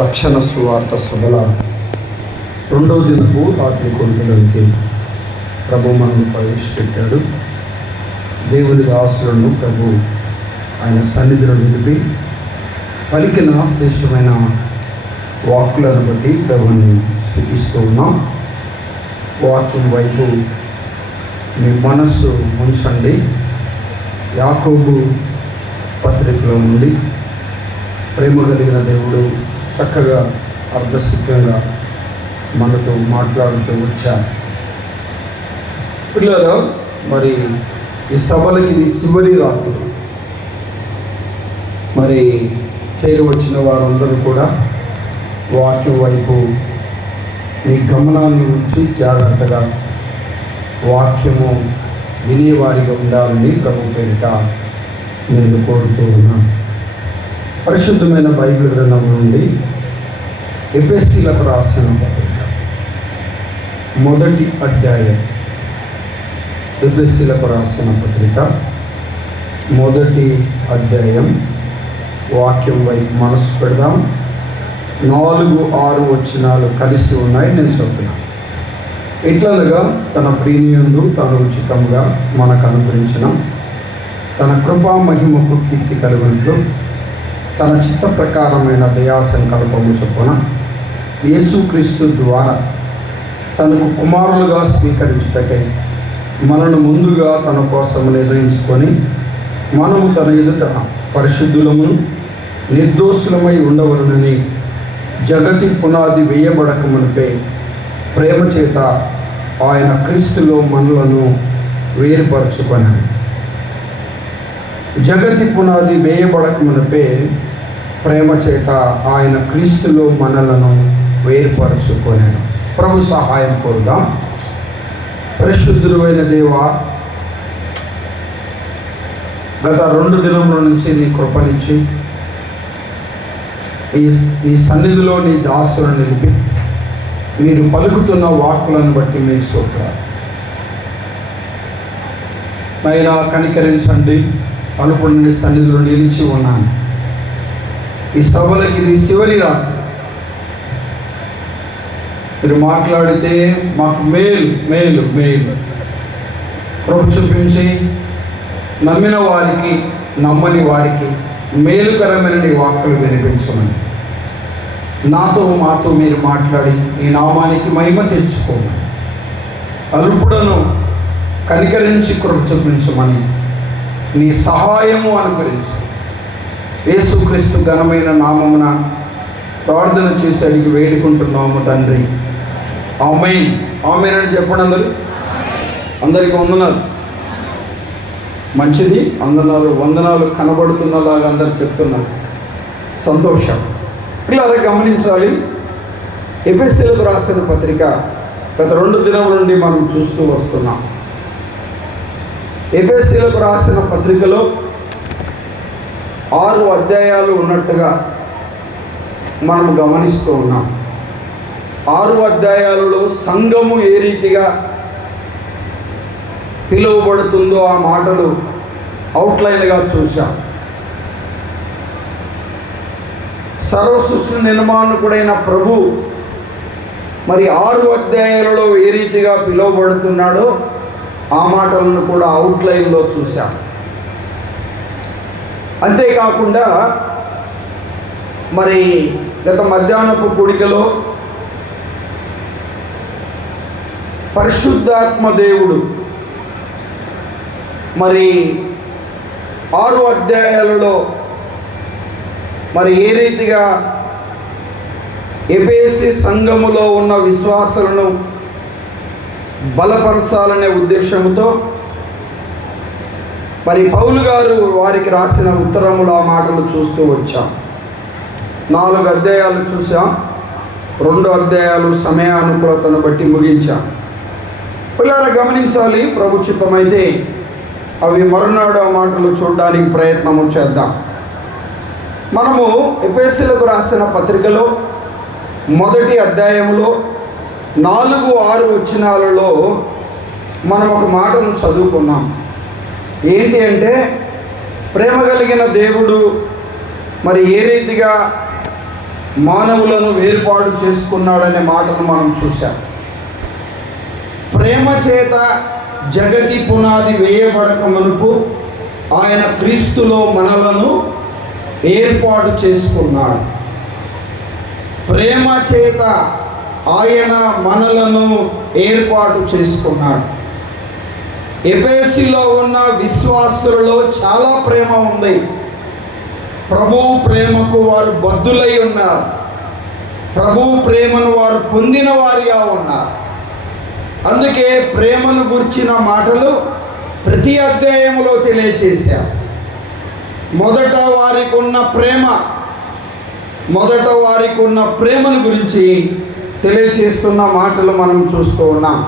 రక్షణ సువార్త సభల రెండవ దినపు రాత్రి కొడుకులకి ప్రభు మనల్ని ప్రవేశపెట్టాడు. దేవుని దాసులను ప్రభు ఆయన సన్నిధిలో నిలిపి పలికిన శ్రేష్టమైన వాక్కులను బట్టి ప్రభుని స్థుతిస్తూ ఉన్నాం. వాక్యం వైపు మీ మనస్సు ఉంచండి. యాకోబు పత్రికలో నుండి ప్రేమ కలిగిన దేవుడు చక్కగా అర్థసిద్ధంగా మనతో మాట్లాడుతూ వచ్చారు. పిల్లలు, మరి ఈ సభలకి ఇది చివరి రాత్రి. మరి చేరవచ్చిన వారందరూ కూడా వాక్యం వైపు మీ గమనాన్ని ఉంచి జాగ్రత్తగా వాక్యము వినేవారిగా ఉండాలని ప్రభు పేరిట నేను కోరుతూ ఉన్నాను. పరిశుద్ధమైన బైబిల్ గ్రంథం నుండి ఎఫెసీయులకు రాసిన పత్రిక మొదటి అధ్యాయం. ఎఫెసీయులకు రాసిన పత్రిక మొదటి అధ్యాయం వాక్యం వైపు మనసు పెడదాం. 4-6 వచనాలు కలిసి ఉన్నాయి. నేను చెప్తున్నాను. ఇట్లనగా తన ప్రీమియందు తాను ఉచితంగా మనకు అనుగ్రహించిన తన కృపా మహిమకు కీర్తి కలుగునట్లు తన చిత్త ప్రకారమైన దయా సంకల్పము చొప్పున యేసుక్రీస్తు ద్వారా తనకు కుమారులుగా స్వీకరించుటకై మనను ముందుగా తన కోసం నిర్ణయించుకొని మనము తన ఎదుట పరిశుద్ధులము నిర్దోషులమై ఉండవలనని జగతి పునాది వేయబడక మునిపే ప్రేమ చేత ఆయన క్రీస్తులో మనలను వేరుపరచుకొనాడు. జగతి పునాది వేయబడక మునిపే ప్రేమ చేత ఆయన క్రీస్తులో మనలను వేరుపరచుకొనాడు. ప్రభు సహాయం కోరుదాం. పరిశుద్ధులైన దేవా, గత 2 దినముల నుంచి నీ కృపనిచ్చి ఈ సన్నిధిలో నీ దాసులను నిలిపి మీరు పలుకుతున్న వాక్కులను బట్టి మీకు స్తోత్రాలు. నైనా కనికరించండి. అనుకున్న నీ సన్నిధిలో నిలిచి ఉన్నాను. ఈ సభలకి ఇది చివరి రాత్రి. మీరు మాట్లాడితే మాకు మేలు మేలు మేలు కృప చూపించి నమ్మిన వారికి నమ్మని వారికి మేలుకరమైన నీ వాక్కులు వినిపించమని నాతో మాతో మీరు మాట్లాడి ఈ నామానికి మహిమ తెచ్చుకోమని అల్పుడను కనికరించి కృప చూపించమని నీ సహాయము అనుగ్రహించు. యేసుక్రీస్తు ఘనమైన నామమున ప్రార్థన చేసి అడిగి వేడుకుంటున్నాము తండ్రి. ఆమేన్. ఆమేన్ అని చెప్పండి. అందరికీ వందనాలు. మంచిది. వందనాలు కనబడుతున్నలాగా అందరు చెప్తున్నారు. సంతోషం. ఇలా గమనించాలి. ఎఫెసీయులకు రాసిన పత్రిక గత 2 దినముల నుండి మనం చూస్తూ వస్తున్నాం. ఎఫెసీయులకు రాసిన పత్రికలో 6 అధ్యాయాలు ఉన్నట్టుగా మనం గమనిస్తూ ఉన్నాం. 6 అధ్యాయాలలో సంఘము ఏ రీతిగా పిలువబడుతుందో ఆ మాటలు అవుట్లైన్గా చూశాం. సర్వ సృష్టి నిర్మాణకుడైన ప్రభు మరి 6 అధ్యాయాలలో ఏ రీతిగా పిలువబడుతున్నాడో ఆ మాటలను కూడా అవుట్లైన్లో చూశాం. అంతేకాకుండా మరి గత మధ్యాహ్నపు కూడికలో పరిశుద్ధాత్మ దేవుడు మరి 6 అధ్యాయాలలో మరి ఏ రీతిగా ఎఫెసీ సంఘములో ఉన్న విశ్వాసులను బలపరచాలనే ఉద్దేశంతో మరి పౌలు గారు వారికి రాసిన ఉత్తరములు ఆ మాటలు చూస్తూ వచ్చాం. 4 అధ్యాయాలు చూసాం. 2 అధ్యాయాలు సమయానుకూలతను బట్టి ముగించాం. పిల్లలు గమనించాలి. ప్రభు చిత్తమైతే అవి మరునాడు ఆ మాటలు చూడడానికి ప్రయత్నము చేద్దాం. మనము ఎఫెసీయులకు రాసిన పత్రికలో మొదటి అధ్యాయంలో 4-6 వచనాలలో మనం ఒక మాటను చదువుకున్నాం. ఏంటి అంటే ప్రేమ కలిగిన దేవుడు మరి ఏ రీతిగా మానవులను వేర్పాటు చేసుకున్నాడనే మాటను మనం చూశాం. ప్రేమ చేత జగతి పునాది వేయబడక మునుపు ఆయన క్రీస్తులో మనలను ఏర్పాటు చేసుకున్నాడు. ప్రేమ చేత ఆయన మనలను ఏర్పాటు చేసుకున్నాడు. ఎఫెసీలో ఉన్న విశ్వాసులలో చాలా ప్రేమ ఉంది. ప్రభువు ప్రేమకు వారు బద్ధులై ఉన్నారు. ప్రభువు ప్రేమను వారు పొందిన వారిగా ఉన్నారు. అందుకే ప్రేమను గురించిన మాటలు ప్రతి అధ్యాయంలో తెలియచేశారు. మొదట వారికి ఉన్న ప్రేమను గురించి తెలియచేస్తున్న మాటలు మనం చూస్తూ ఉన్నాం.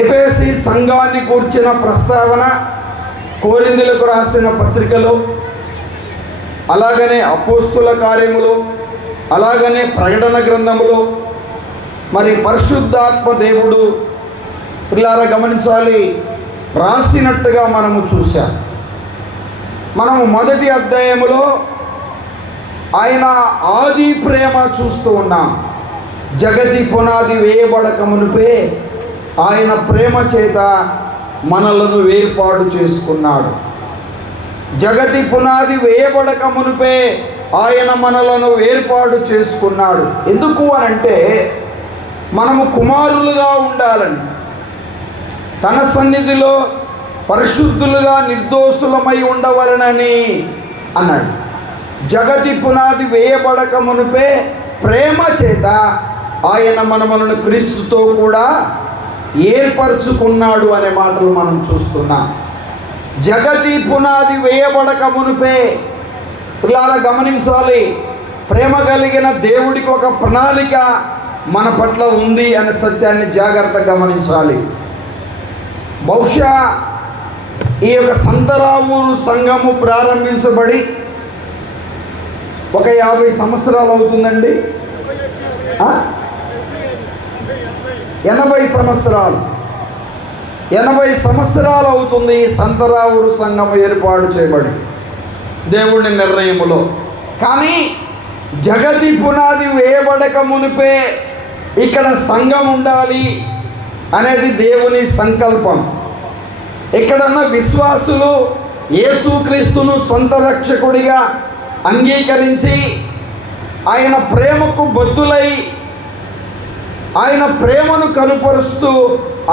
ఎఫెసీ సంఘాన్ని కూర్చిన ప్రస్తావన కొరింథీయులకు రాసిన పత్రికలో, అలాగనే అపోస్తుల కార్యములు, అలాగనే ప్రకటన గ్రంథములో, మరి పరిశుద్ధాత్మ దేవుడు పిల్లారా గమనించాలి రాసినట్టుగా మనము చూసాం. మనము మొదటి అధ్యాయములో ఆయన ఆది ప్రేమ చూస్తూ ఉన్నాం. జగతి పునాది వేయబడక మునిపే ఆయన ప్రేమ చేత మనలను వేర్పాటు చేసుకున్నాడు. జగతి పునాది వేయబడక మునిపే ఆయన మనలను వేర్పాటు చేసుకున్నాడు. ఎందుకు అనంటే మనము కుమారులుగా ఉండాలని, తన సన్నిధిలో పరిశుద్ధులుగా నిర్దోషులమై ఉండవలనని అన్నాడు. జగతి పునాది వేయబడక మునిపే ప్రేమ చేత ఆయన మనలను క్రీస్తుతో కూడా ఏర్పరచుకున్నాడు అనే మాటలు మనం చూస్తున్నాం. జగతి పునాది వేయబడక మునిపే పిల్లల గమనించాలి, ప్రేమ కలిగిన దేవుడికి ఒక ప్రణాళిక మన పట్ల ఉంది అనే సత్యాన్ని జాగ్రత్తగా గమనించాలి. బహుశా ఈ యొక్క సంతరావూరు సంఘము ప్రారంభించబడి ఒక 50 సంవత్సరాలు అవుతుందండి. 80 సంవత్సరాలు అవుతుంది సంతరావూరు సంఘము ఏర్పాటు చేయబడి దేవుని నిర్ణయములో. కానీ జగతి పునాది వేయబడక మునిపే ఇక్కడ సంఘం ఉండాలి అనేది దేవుని సంకల్పం. ఇక్కడున్న విశ్వాసులు యేసుక్రీస్తును సొంత రక్షకుడిగా అంగీకరించి ఆయన ప్రేమకు బద్ధులై ఆయన ప్రేమను కనుపరుస్తూ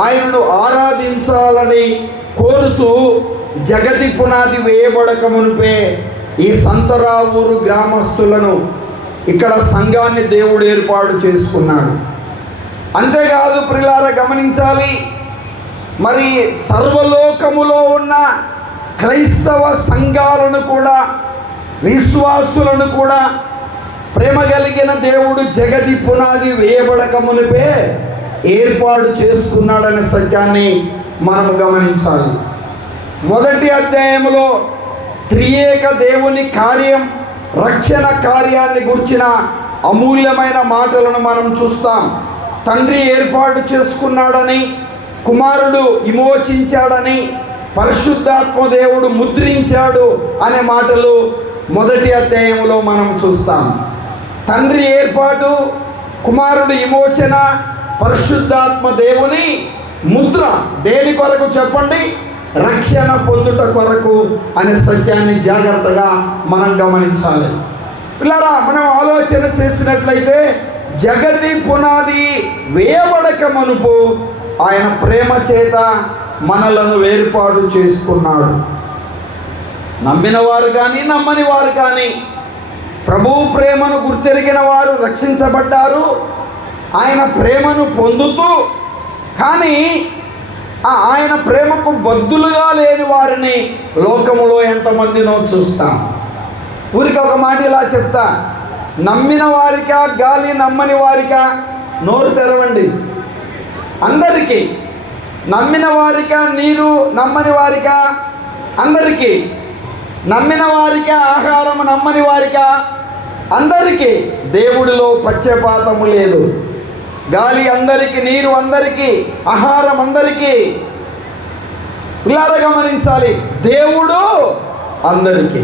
ఆయనను ఆరాధించాలని కోరుతూ జగతి పునాది వేయబడక మునిపే ఈ సంతరావూరు గ్రామస్తులను ఇక్కడ సంఘాన్ని దేవుడు ఏర్పాటు చేసుకున్నాడు. అంతేకాదు ప్రియులారా గమనించాలి, మరి సర్వలోకములో ఉన్న క్రైస్తవ సంఘాలను కూడా విశ్వాసులను కూడా ప్రేమ కలిగిన దేవుడు జగతి పునాది వేయబడక మునిపే ఏర్పాటు చేసుకున్నాడనే సత్యాన్ని మనము గమనించాలి. మొదటి అధ్యాయంలో త్రియేక దేవుని కార్యం, రక్షణ కార్యాన్ని గుర్చిన అమూల్యమైన మాటలను మనం చూస్తాం. తండ్రి ఏర్పాటు చేసుకున్నాడని, కుమారుడు విమోచించాడని, పరిశుద్ధాత్మ దేవుడు ముద్రించాడు అనే మాటలు మొదటి అధ్యాయంలో మనం చూస్తాం. తండ్రి ఏర్పాటు, కుమారుడు విమోచన, పరిశుద్ధాత్మ దేవుని ముద్ర దేని కొరకు చెప్పండి? రక్షణ పొందుట కొరకు అనే సత్యాన్ని జాగ్రత్తగా మనం గమనించాలి. పిల్లరా, మనం ఆలోచన చేసినట్లయితే జగతి పునాది వేయబడక మునుపు ఆయన ప్రేమ చేత మనలను వేర్పాటు చేసుకున్నాడు. నమ్మిన వారు కానీ నమ్మని వారు కానీ ప్రభువు ప్రేమను గుర్తెరిగిన వారు రక్షించబడ్డారు. ఆయన ప్రేమను పొందుతూ కానీ ఆయన ప్రేమకు బద్ధులుగా లేని వారిని లోకములో ఎంతమందినో చూస్తాం. ఊరికి ఒక మాట ఇలా చెప్తా, నమ్మిన వారికా గాలి, నమ్మని వారికా? నోరు తెరవండి. అందరికీ. నమ్మిన వారికా నీరు, నమ్మని వారికా? అందరికీ. నమ్మిన వారికా ఆహారం, నమ్మని వారికా? అందరికీ. దేవుడిలో పక్షపాతము లేదు. గాలి అందరికీ, నీరు అందరికీ, ఆహారం అందరికీ. పిల్లలు గమనించాలి, దేవుడు అందరికీ.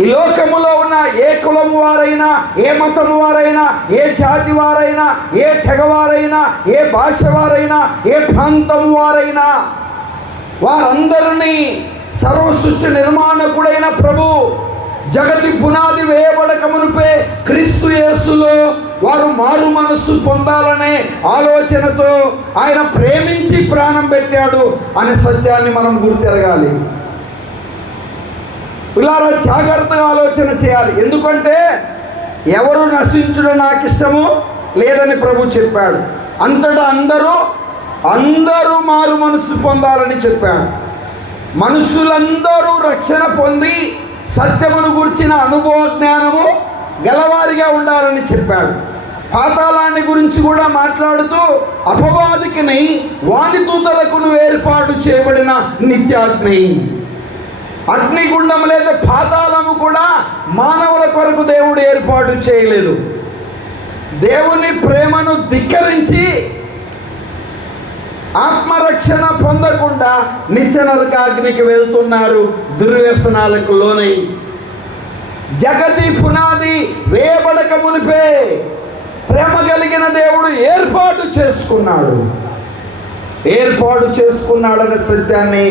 ఈ లోకములో ఉన్న ఏ కులము వారైనా, ఏ మతము వారైనా, ఏ జాతి వారైనా, ఏ తెగవారైనా, ఏ భాష వారైనా, ఏ ప్రాంతం వారైనా, వారందరినీ సర్వసృష్టి నిర్మాణకుడైన ప్రభు జగతి పునాది వేయబడక మునుపే క్రీస్తు యేసులో వారు మారు మనస్సు పొందాలనే ఆలోచనతో ఆయన ప్రేమించి ప్రాణం పెట్టాడు అనే సత్యాన్ని మనం గుర్తెరగాలి. ఇలా జాగ్రత్తగా ఆలోచన చేయాలి. ఎందుకంటే ఎవరు నశించడం నాకు ఇష్టము లేదని ప్రభు చెప్పాడు. అంతటా అందరూ మారు మనస్సు పొందాలని చెప్పాడు. మనుషులందరూ రక్షణ పొంది సత్యమును గురించిన అనుభవ జ్ఞానము గలవారిగా ఉండాలని చెప్పాడు. పాతాళాన్ని గురించి కూడా మాట్లాడుతూ అపవాదికిని వానిదూతలకును ఏర్పాటు చేయబడిన నిత్యాగ్ని, అగ్నిగుండం లేదా పాతాళము కూడా మానవుల కొరకు దేవుడు ఏర్పాటు చేయలేదు. దేవుని ప్రేమను ధిక్కరించి ఆత్మరక్షణ పొందకుండా నిత్య నరకాగ్నికి వెళ్తున్నారు, దుర్వ్యసనాలకు లోనై. జగతి పునాది వేయబడక మునిపే ప్రేమ కలిగిన దేవుడు ఏర్పాటు చేసుకున్నాడనే సత్యాన్ని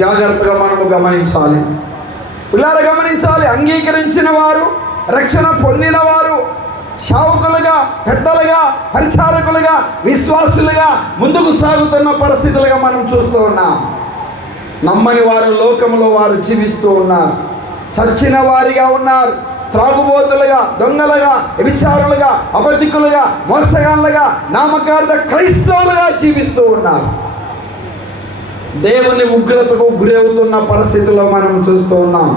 జాగ్రత్తగా మనము గమనించాలి. పిల్లలు గమనించాలి. అంగీకరించిన వారు, రక్షణ పొందిన వారు సేవకులుగా, పెద్దలుగా, పరిచారకులుగా, విశ్వాసులుగా ముందుకు సాగుతున్న పరిస్థితులుగా మనం చూస్తూ ఉన్నాం. నమ్మని వారు లోకంలో వారు జీవిస్తూ ఉన్నారు. చచ్చిన వారిగా ఉన్నారు. త్రాగుబోతులుగా, దొంగలుగా, వ్యభిచారులుగా, అబద్ధికులుగా, మోసగాళ్ళుగా, నామకార్థ క్రైస్తవులుగా జీవిస్తూ ఉన్నారు. దేవుని ఉగ్రతకు గురవుతున్న పరిస్థితుల్లో మనం చూస్తూ ఉన్నాం.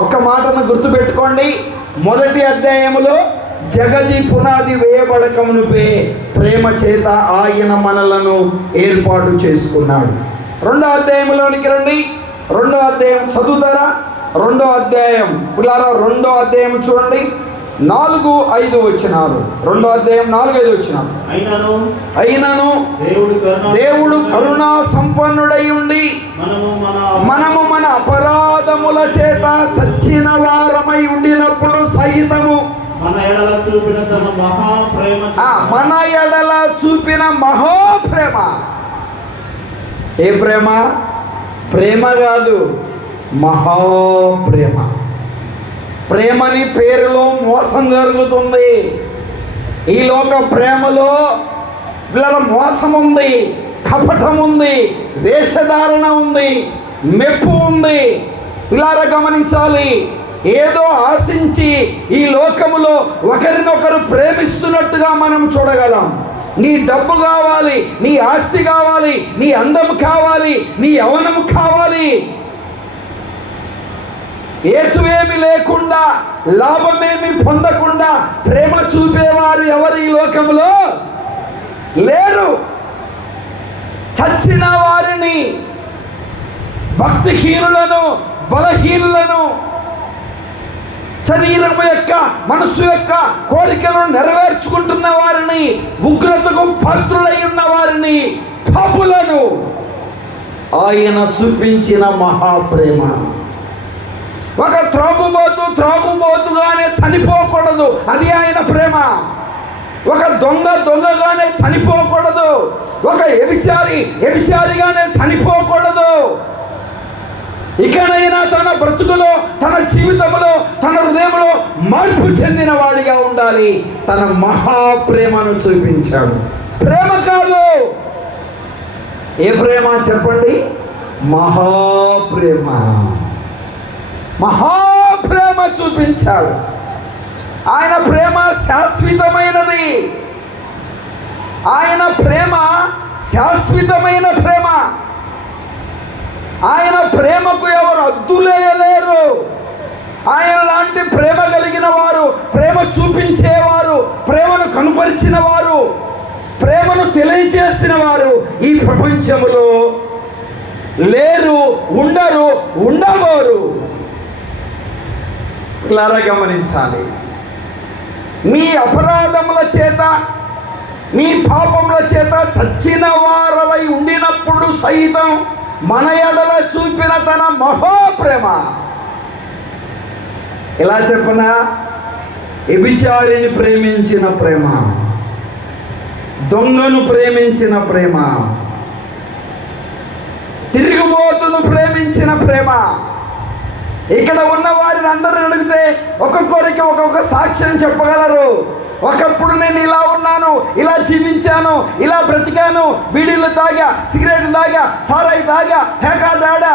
ఒక్క మాటను గుర్తుపెట్టుకోండి. మొదటి అధ్యాయములో జగతి పునాది వేయబడక మునుపే ప్రేమ చేత ఆయన మనలను ఏర్పాటు చేసుకున్నాడు. రెండో అధ్యాయంలోనికి రండి. రెండో అధ్యాయం చదువుతారా? రెండో అధ్యాయం పిల్లారా, రెండో అధ్యాయం చూడండి. 4-5 వచనాలు. రెండో అధ్యాయం 4-5 వచనాలు. అయినను దేవుడు కరుణా సంపన్నుడై ఉండి మనము మన అపరాధముల చేత చచ్చిన వారమై ఉండినప్పుడు సహితము మన ఎడల చూపిన మహాప్రేమ. ఏ ప్రేమ? ప్రేమ కాదు, మహాప్రేమ. ప్రేమని పేరులో మోసం జరుగుతుంది. ఈ లోక ప్రేమలో వీళ్ళ మోసం ఉంది, కపటం ఉంది, వేషధారణ ఉంది, మెప్పు ఉంది. ఇలా గమనించాలి. ఏదో ఆశించి ఈ లోకములో ఒకరినొకరు ప్రేమిస్తున్నట్టుగా మనం చూడగలం. నీ డబ్బు కావాలి, నీ ఆస్తి కావాలి, నీ అందం కావాలి, నీ యవ్వనం కావాలి, ఏతువేమి లేకుండా, లాభమేమి పొందకుండా ప్రేమ చూపేవారు ఎవరు ఈ లోకంలో లేరు. చచ్చిన వారిని, భక్తిహీనులను, బలహీనులను, శరీరము యొక్క, మనస్సు యొక్క కోరికలను నెరవేర్చుకుంటున్న వారిని, ఉగ్రతకు పాత్రులై ఉన్న వారిని, పాపులను ఆయన చూపించిన మహాప్రేమ. ఒక త్రాగుబోతుగానే చనిపోకూడదు, అది ఆయన ప్రేమ. ఒక దొంగగానే చనిపోకూడదు, ఒక వ్యభిచారిగానే చనిపోకూడదు. ఇకనైనా తన బ్రతుకులో, తన జీవితంలో, తన హృదయంలో మార్పు చెందిన వాడిగా ఉండాలి. తన మహాప్రేమను చూపించాడు. ప్రేమ కాదు, ఏ ప్రేమ చెప్పండి? మహాప్రేమ. మహాప్రేమ చూపించాడు. ఆయన ప్రేమ శాశ్వతమైనది. ఆయన ప్రేమ శాశ్వతమైన ప్రేమ. ఆయన ప్రేమకు ఎవరు అద్దులేయలేరు. ఆయన లాంటి ప్రేమ కలిగిన వారు, ప్రేమ చూపించేవారు, ప్రేమను కనుపరిచిన వారు, ప్రేమను తెలియజేసిన వారు ఈ ప్రపంచంలో లేరు, ఉండరు, ఉండబోరు. ఇలా గమనించాలి. మీ అపరాధముల చేత, మీ పాపముల చేత చచ్చిన వారవై ఉండినప్పుడు సైతం మన ఎడల చూపిన తన మహాప్రేమ. ఎలా చెప్పనా, వ్యభిచారిని ప్రేమించిన ప్రేమ, దొంగను ప్రేమించిన ప్రేమ, తిరుగుబోతును ప్రేమించిన ప్రేమ. ఇక్కడ ఉన్న వారిని అందరిని అడిగితే ఒక్కొక్కరికి ఒక్కొక్క సాక్ష్యం చెప్పగలరు. ఒకప్పుడు నేను ఇలా ఉన్నాను, ఇలా జీవించాను, ఇలా బ్రతికాను, బీడీలు తాగా, సిగరెట్లు తాగా, సారాయి తాగా, హేకాడాడా,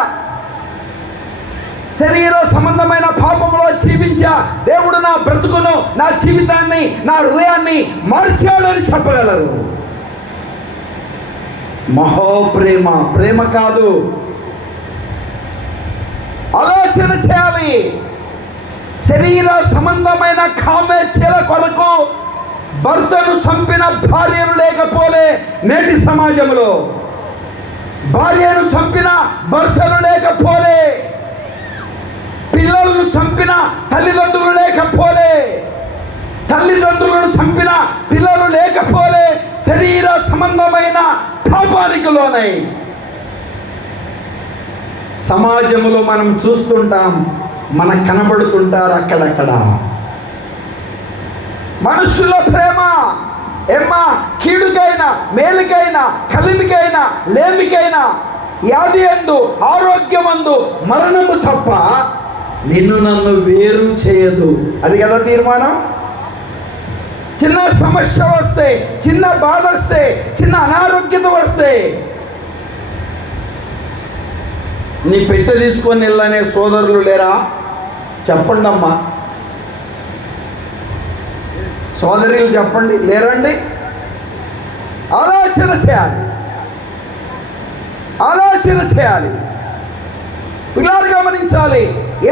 శరీర సంబంధమైన పాపంలో జీవించా, దేవుడు నా బ్రతుకును, నా జీవితాన్ని, నా హృదయాన్ని మార్చాడని చెప్పగలరు. మహోప్రేమ, ప్రేమ కాదు, ఆలోచన చేయాలి. శరీర సంబంధమైన కామేచ్ఛల కొరకు భర్తను చంపిన భార్యను లేకపోలే నేటి సమాజంలో, భార్యను చంపిన భర్తను లేకపోలే, పిల్లలను చంపిన తల్లిదండ్రులు లేకపోలే, తల్లిదండ్రులను చంపిన పిల్లలు లేకపోలే, శరీర సంబంధమైన పాపానికి లోనై సమాజంలో మనం చూస్తుంటాం, మనకు కనబడుతుంటారు అక్కడక్కడ. మనుషుల ప్రేమ ఏమ్మా, కీడుకైనా మేలుకైనా కలిమికైనా లేమికైనా వ్యాధి అందు ఆరోగ్యమందు మరణము తప్ప నిన్ను నన్ను వేరు చేయదు. అది కదా తీర్మానం. చిన్న సమస్య వస్తే, చిన్న బాధ వస్తే, చిన్న అనారోగ్యత వస్తే నీ పెట్టె తీసుకొని వెళ్ళనే సోదరులు లేరా? చెప్పండి అమ్మా, సోదరులు చెప్పండి, లేరండి? ఆలోచన చేయాలి, ఆలోచన చేయాలి. పిల్లలు గమనించాలి,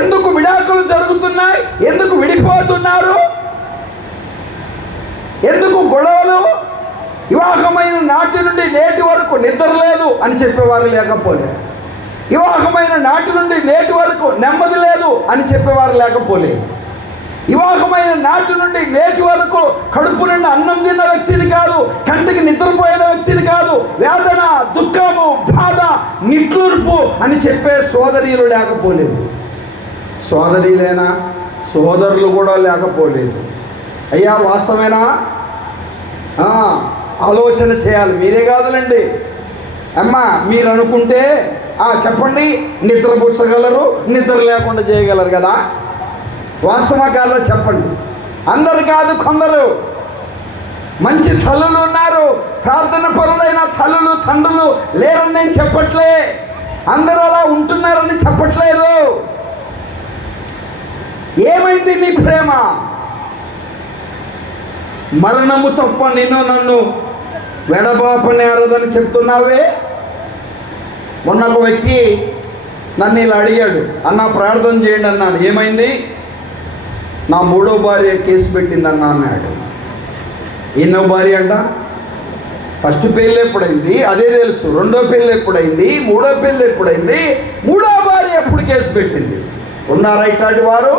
ఎందుకు విడాకులు జరుగుతున్నాయి, ఎందుకు విడిపోతున్నారు, ఎందుకు గొడవలు? వివాహమైన నాటి నుండి నేటి వరకు నిద్ర లేదు అని చెప్పేవారు లేకపోలే, వివాహమైన నాటి నుండి నేటి వరకు నెమ్మది లేదు అని చెప్పేవారు లేకపోలే, వివాహమైన నాటి నుండి నేటి వరకు కడుపు నుండి అన్నం తిన్న వ్యక్తిని కాదు, కంటికి నిద్రపోయిన వ్యక్తిని కాదు, వేదన, దుఃఖము, బాధ, నిట్టూర్పు అని చెప్పే సోదరీలు లేకపోలేదు. సోదరీలేనా, సోదరులు కూడా లేకపోలేదు. అయ్యా వాస్తవేనా? ఆలోచన చేయాలి. మీరే కాదులండి అమ్మా, మీరు అనుకుంటే చెప్పండి, నిద్రపుచ్చగలరు, నిద్ర లేకుండా చేయగలరు కదా. వాస్తవ కాదా చెప్పండి. అందరు కాదు, కొందరు మంచి తల్లులు ఉన్నారు, ప్రార్థన పరులైన తల్లులు తండ్రులు లేరని నేను చెప్పట్లే, అందరూ అలా ఉంటున్నారని చెప్పట్లేదు. ఏమైంది నీ ప్రేమ? మరణము తప్ప నిన్ను నన్ను వెడబాపనేరదని చెప్తున్నావే. మొన్న ఒక వ్యక్తి నన్ను ఇలా అడిగాడు, అన్న ప్రార్థన చేయండి అన్నాను. ఏమైంది? నా 3వ భార్య కేసు పెట్టిందన్నా అన్నాడు. ఎన్నో భార్య అంట? ఫస్ట్ పెళ్ళి ఎప్పుడైంది అదే తెలుసు, 2వ పెళ్ళి ఎప్పుడైంది, 3వ పెళ్ళి ఎప్పుడైంది, 3వ భార్య ఎప్పుడు కేసు పెట్టింది? ఉన్నారా ఇట్లాంటి వారు?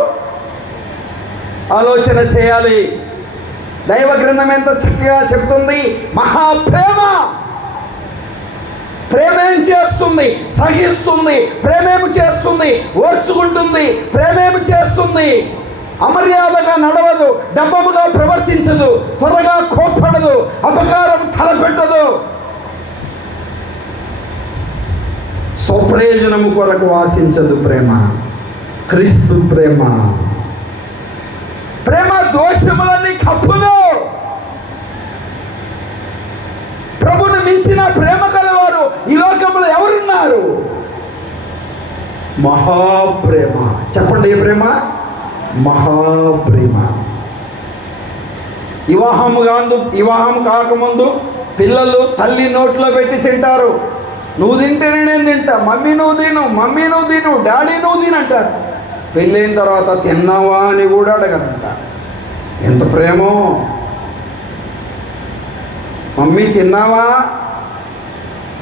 ఆలోచన చేయాలి. దైవ గ్రంథం ఎంత చక్కగా చెప్తుంది. మహాప్రేమ, ప్రేమ ఏం చేస్తుంది? సహిస్తుంది. ప్రేమేమి చేస్తుంది? ఓర్చుకుంటుంది. ప్రేమేమి చేస్తుంది? అమర్యాదగా నడవదు, డబ్బముగా ప్రవర్తించదు, త్వరగా కోప్పడదు, అపకారం తలపెట్టదు, స్వప్రయోజనము కొరకు ఆశించదు. ప్రేమ క్రీస్తు ప్రేమ. ప్రేమ దోషములన్నీ కప్పును. ప్రభుని మించిన ప్రేమ కలవారు ఈ లోకంలో ఎవరున్నారు? మహాప్రేమ. చెప్పండి, ఏ ప్రేమ? మహాప్రేమ. వివాహం కాకముందు పిల్లలు తల్లి నోట్లో పెట్టి తింటారు. నువ్వు తింటేనే నేను తింటా, మమ్మీ నువ్వు తిను, మమ్మీ నువ్వు తిను, డాడీ నువ్వు తిను అంటారు. పెళ్ళైన తర్వాత తిన్నావా అని కూడా అడగరంట. ఎంత ప్రేమో! మమ్మీ తిన్నావా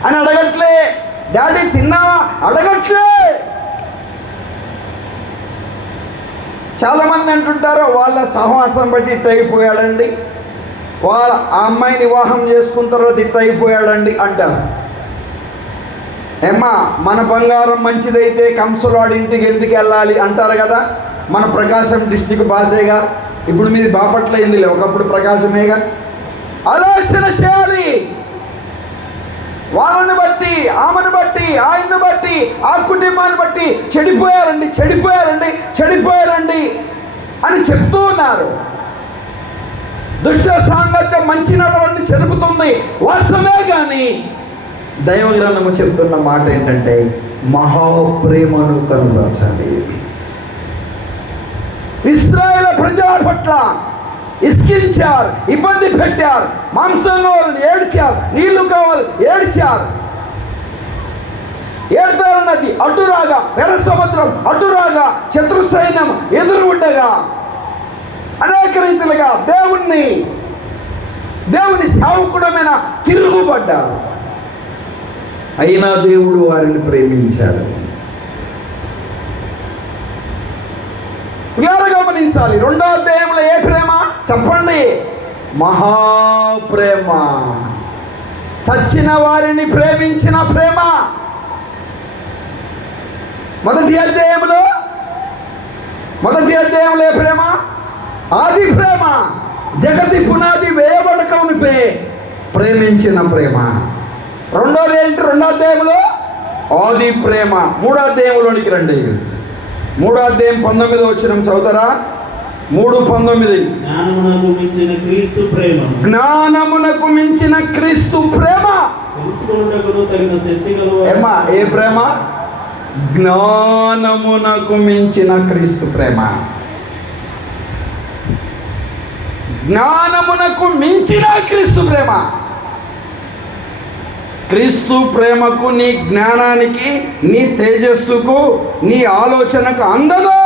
అని అడగట్లే, డాడీ తిన్నావా అడగట్లే. చాలామంది అంటుంటారు, వాళ్ళ సహవాసం బట్టి ఇట్ట అయిపోయాడండి, వాళ్ళ ఆ అమ్మాయిని వివాహం చేసుకున్న తర్వాత ఇట్ట అయిపోయాడండి అంటారు. ఏమ్మా, మన బంగారం మంచిదైతే కంసులాడి ఇంటికి ఎందుకు వెళ్ళాలి అంటారు కదా. మన ప్రకాశం డిస్టిక్ బాసేగా, ఇప్పుడు మీది బాపట్ల అయిందిలే, ఒకప్పుడు ప్రకాశమేగా. ఆలోచన చేయాలి. వాళ్ళని బట్టి, ఆమెను బట్టి, ఆయన్ని బట్టి, ఆ కుటుంబాన్ని బట్టి చెడిపోయారండి అని చెప్తూ ఉన్నారు. దుష్ట సాంగత్యం మంచి నడవడిని చెరుపుతుంది, వాస్తవమే. కానీ దైవ గ్రంథము చెప్తున్న మాట ఏంటంటే మహాప్రేమను కనుగొనాలి. ఇశ్రాయేలు ప్రజల పట్ల ఇస్కించారు, ఇబ్బంది పెట్టారు, మాంసం కావాలని ఏడ్చారు, నీళ్లు కావాలి ఏడ్చారు. ఏర్దారు నది అటురాగా, ఎర్ర సముద్రం అటురాగా, శత్రు సైన్యం ఎదురు ఉండగా అనేక రీతిలుగా దేవుని సేవకుడమైన తిరుగుబడ్డారు. అయినా దేవుడు వారిని ప్రేమించాడు. గమనించాలి. 2వ అధ్యాయంలో ఏ ప్రేమ చెప్పండి? మహాప్రేమ. చచ్చిన వారిని ప్రేమించిన ప్రేమ. మొదటి అధ్యాయంలో ఏ ప్రేమ? ఆది ప్రేమ. జగతి పునాది వేయబడకమునిపే ప్రేమించిన ప్రేమ. రెండోది ఏంటి? 2వ అధ్యాయంలో ఆది ప్రేమ. 3వ అధ్యాయంలోనికి రండి. 3వ అధ్యాయం 19వ వచనం చదువుతారా? 3:19. జ్ఞానమునకు మించిన క్రీస్తు ప్రేమ. ఏమా ఏ ప్రేమ? జ్ఞానమునకు మించిన క్రీస్తు ప్రేమ. జ్ఞానమునకు మించిన క్రీస్తు ప్రేమ. క్రీస్తు ప్రేమకు, నీ జ్ఞానానికి, నీ తేజస్సుకు, నీ ఆలోచనకు అందదు.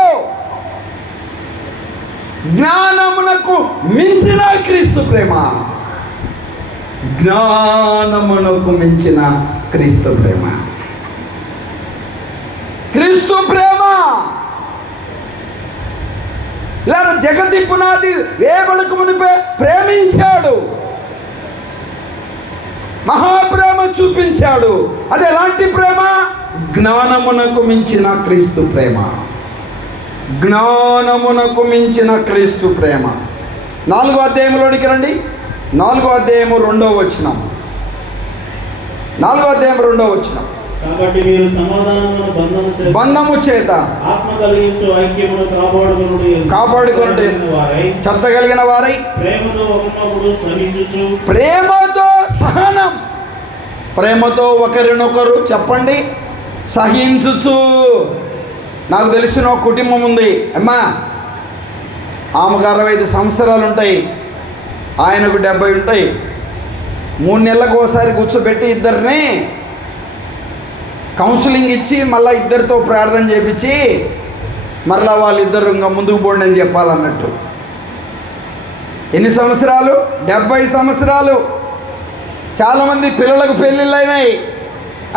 జ్ఞానమునకు మించిన క్రీస్తు ప్రేమ. జ్ఞానమునకు మించిన క్రీస్తు ప్రేమ. క్రీస్తు ప్రేమ లేదా జగతి పునాది వేయబడక మునిపే ప్రేమించాడు, మహాప్రేమ చూపించాడు. అది ఎలాంటి ప్రేమ? జ్ఞానమునకు మించిన క్రీస్తు ప్రేమ. జ్ఞానమునకు మించిన క్రీస్తు ప్రేమ. 4వ అధ్యాయంలోనికి రండి. 4వ అధ్యాయము 2వ వచనం. 4వ అధ్యాయం 2వ వచనం. కాబట్టి మీరు సమాధానమును బంధము చేత ఆత్మ కలిగించు ఐక్యమును కాపాడుకొనుడి చెత్త కలిగిన వారై ప్రేమతో ఒకరినొకడు సహించుచు. ప్రేమతో సహనం. ప్రేమతో ఒకరినొకరు చెప్పండి సహించుచు. నాకు తెలిసిన ఒక కుటుంబం ఉంది. అమ్మా, ఆమెకు 65 సంవత్సరాలు ఉంటాయి, ఆయనకు 70 ఉంటాయి. 3 నెలలకు ఒకసారి కూర్చోబెట్టి ఇద్దరిని కౌన్సిలింగ్ ఇచ్చి మళ్ళీ ఇద్దరితో ప్రార్థన చేపించి మరలా వాళ్ళిద్దరు ఇంకా ముందుకు పోండి అని చెప్పాలన్నట్టు. ఎన్ని సంవత్సరాలు? 70 సంవత్సరాలు. చాలామంది పిల్లలకు పెళ్ళిళ్ళు అయినాయి.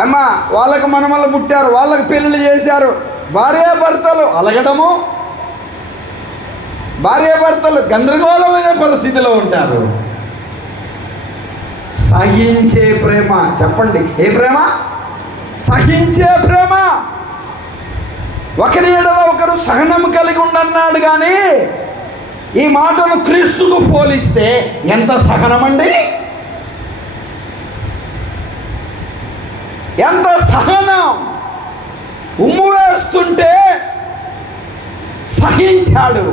అమ్మా, వాళ్ళకు మనమల్ని పుట్టారు, వాళ్ళకు పెళ్ళిళ్ళు చేశారు. భార్యాభర్తలు అలగడము, భార్యాభర్తలు గందరగోళమైన పరిస్థితిలో ఉంటారు. సహించే ప్రేమ చెప్పండి. ఏ ప్రేమ? సహించే ప్రేమ. ఒకరి ఎడల ఒకరు సహనం కలిగి ఉండన్నాడు. కానీ ఈ మాటను క్రీస్తుకు పోలిస్తే ఎంత సహనమండి! ఎంత సహనం! ఉమ్ము వేస్తుంటే సహించాడు,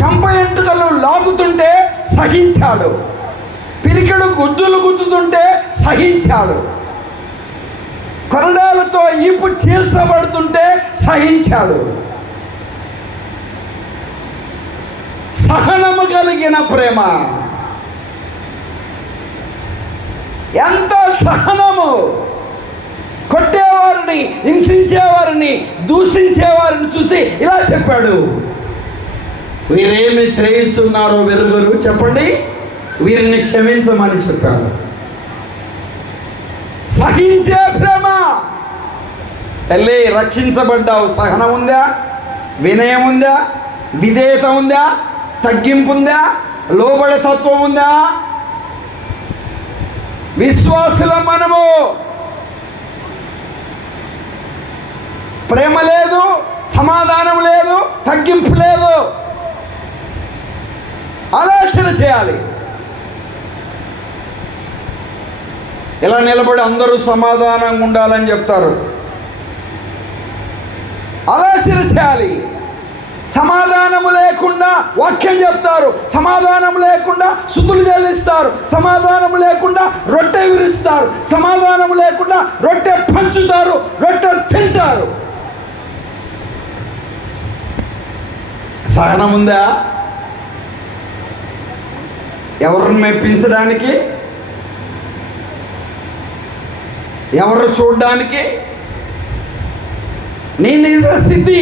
చంప ఎంటుకలు లాగుతుంటే సహించాడు, పిరికెడు గుద్దులు గుద్దుతుంటే సహించాడు, కొరడాలతో ఈపు చీల్చబడుతుంటే సహించాడు. సహనము కలిగిన ప్రేమ. ఎంత సహనము! కొట్టేవారిని, హింసించేవారిని, దూషించేవారిని చూసి ఇలా చెప్పాడు, వీరేమి చేయుచున్నారో వెరుగురు చెప్పండి, వీరిని క్షమించమని చెప్పాడు. సహించే ప్రేమ. తల్లి, రక్షించబడ్డావు. సహనం ఉందా? వినయం ఉందా? విధేయత ఉందా? తగ్గింపు ఉందా? లోబడే తత్వం ఉందా? విశ్వాసుల మనము ప్రేమ లేదు, సమాధానం లేదు, తగ్గింపు లేదు. ఆలోచన చేయాలి. ఇలా నిలబడి అందరూ సమాధానంగా ఉండాలని చెప్తారు. ఆలోచన చేయాలి. సమాధానము లేకుండా వాక్యం చెప్తారు, సమాధానం లేకుండా స్తుతులు చెల్లిస్తారు, సమాధానం లేకుండా రొట్టె విరుస్తారు, సమాధానం లేకుండా రొట్టె పంచుతారు, రొట్టె తింటారు. సహనం ఉందా? ఎవరిని మెప్పించడానికి, ఎవరు చూడడానికి? నీ నిజ స్థితి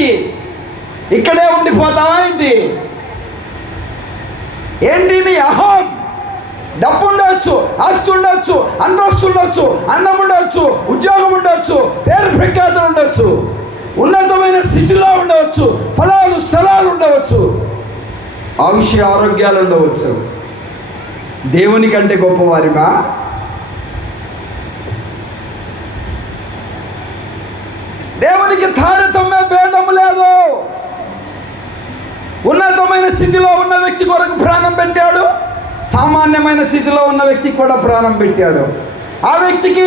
ఇక్కడే ఉండిపోతావా ఏంటి? నీ అహం? డబ్బు ఉండొచ్చు, ఆస్తి ఉండొచ్చు, అంతస్తు ఉండొచ్చు, అన్నం ఉండొచ్చు, ఉద్యోగం ఉండొచ్చు, పేరు ప్రఖ్యాతులు ఉండొచ్చు, ఉన్నతమైన స్థితిలో ఉండవచ్చు, పొలాలు స్థలాలు ఉండవచ్చు, ఆయుష్య ఆరోగ్యాలు ఉండవచ్చు. దేవుని కంటే గొప్పవారిగా? దేవునికి తారతమ్య భేదము లేదు. ఉన్నతమైన స్థితిలో ఉన్న వ్యక్తి కొరకు ప్రాణం పెట్టాడు, సామాన్యమైన స్థితిలో ఉన్న వ్యక్తికి కూడా ప్రాణం పెట్టాడు. ఆ వ్యక్తికి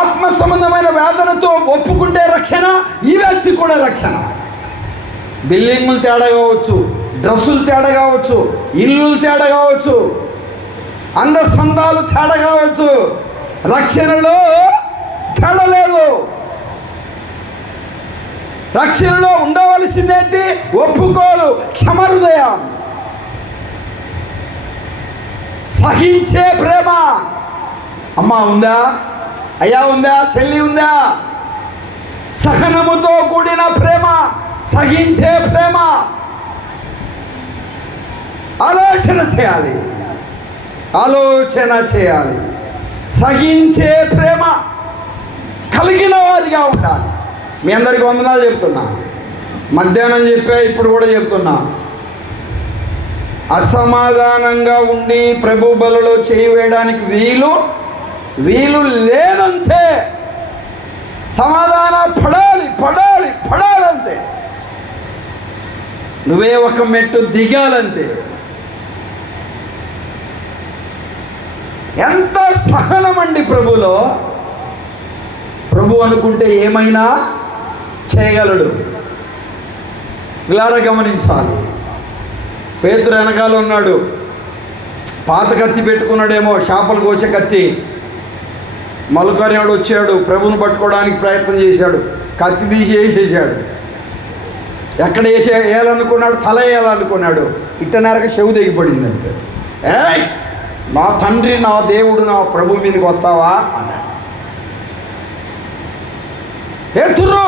ఆత్మ సంబంధమైన వేదనతో ఒప్పుకుంటే రక్షణ, ఈ వ్యక్తి కూడా రక్షణ. బిల్డింగులు తేడా కావచ్చు, డ్రెస్సులు తేడా కావచ్చు, ఇల్లులు తేడా కావచ్చు, అందసందాలు తేడా కావచ్చు, రక్షణలో తేడా లేదు. రక్షణలో ఉండవలసిందేంటి? ఒప్పుకోలు, క్షమహృదయం, సహించే ప్రేమ. అమ్మ ఉందా? అయ్యా ఉందా? చెల్లి ఉందా? సహనముతో కూడిన ప్రేమ, సహించే ప్రేమ. ఆలోచన చేయాలి, ఆలోచన చేయాలి. సహించే ప్రేమ కలిగిన వారిగా ఉండాలి. మీ అందరికీ వందనాలు చెప్తున్నా. మధ్యాహ్నం చెప్పా, ఇప్పుడు కూడా చెప్తున్నా. అసమాధానంగా ఉండి ప్రభు బలలో చేయి వేయడానికి వీలు లేదంతే. సమాధాన పడాలంతే. నువ్వే ఒక మెట్టు దిగాలంతే. ఎంత సహనమండి ప్రభులో. ప్రభు అనుకుంటే ఏమైనా చేయగలడు. ఇలా గమనించాలి. పేతురు వెనకాల ఉన్నాడు, పాత కత్తి పెట్టుకున్నాడేమో, చేపలు కోసే కత్తి. మలుకర్యాడు వచ్చాడు, ప్రభువును పట్టుకోవడానికి ప్రయత్నం చేశాడు, కత్తి తీసి వేసేసాడు. ఎక్కడ వేయాలనుకున్నాడు? తల వేయాలనుకున్నాడు. ఇట్టనరక చెవు తెగిపడిందంటే, ఏయ్ నా తండ్రి, నా దేవుడు, నా ప్రభు మీదకి వస్తావా అన్నాడు. పేతురు,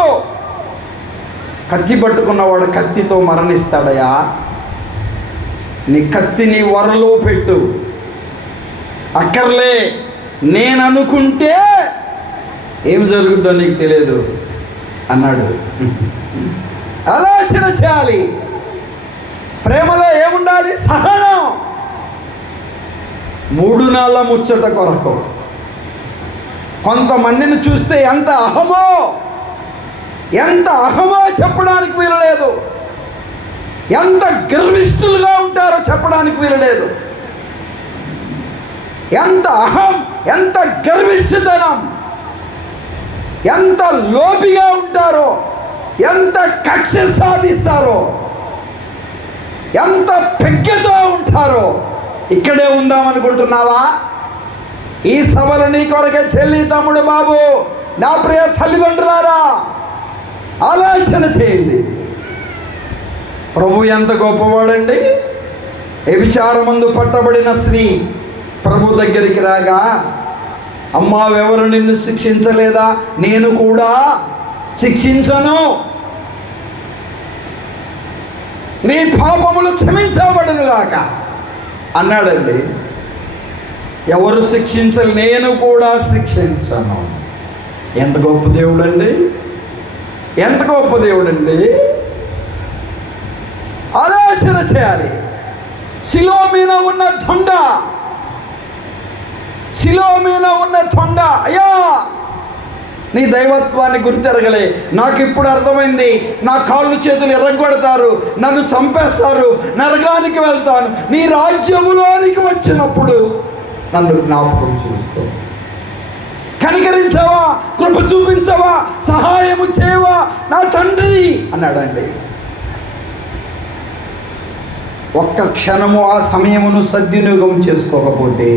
కత్తి పట్టుకున్నవాడు కత్తితో మరణిస్తాడయా. నీ కత్తిని వరలో పెట్టు. అక్కర్లే, నేను అనుకుంటే ఏం జరుగుతుందో నీకు తెలియదు అన్నాడు. ఆలోచన చేయాలి. ప్రేమలో ఏముండాలి? సహనం. 3 నెలల ముచ్చట కొరకు. కొంతమందిని చూస్తే ఎంత అహమో చెప్పడానికి వీలలేదు. ఎంత గర్విష్ఠులుగా ఉంటారో చెప్పడానికి వీలలేదు. ఎంత అహం, ఎంత గర్విష్ఠతనం, ఎంత లోపిగా ఉంటారో, ఎంత కక్ష సాధిస్తారో, ఎంత పెగ్గతో ఉంటారో. ఇక్కడే ఉందామనుకుంటున్నావా? ఈ సభలు నీ కొరకే చెల్లి, తమ్ముడు, బాబు, నా ప్రియ తల్లిదండ్రులారా, ఆలోచన చేయండి. ప్రభు ఎంత గొప్పవాడండి. వ్యభిచారమందు పట్టబడిన స్త్రీ ప్రభు దగ్గరికి రాగా, అమ్మా ఎవరు నిన్ను శిక్షించలేదా? నేను కూడా శిక్షించను, నీ పాపములు క్షమించబడునుగాక అన్నాడండి. ఎవరు శిక్షించలు, నేను కూడా శిక్షించను. ఎంత గొప్ప దేవుడండి, ఎంత గొప్ప దేవుడండి. ఆలోచన చేయాలి. శిలో మీద ఉన్న దొండ, అయ్యా నీ దైవత్వాన్ని గుర్తెరగలే. నాకు ఇప్పుడు అర్థమైంది, నా కాళ్ళు చేతులు ఎర్రగొడతారు, నన్ను చంపేస్తారు, నరకానికి వెళ్తాను. నీ రాజ్యములోనికి వచ్చినప్పుడు నన్ను జ్ఞాపకం చేసుకో. కనికరించవా, కృప చూపించవా, సహాయము చేయవా నా తండ్రి అన్నాడండి. ఒక్క క్షణము ఆ సమయమును సద్వినియోగం చేసుకోకపోతే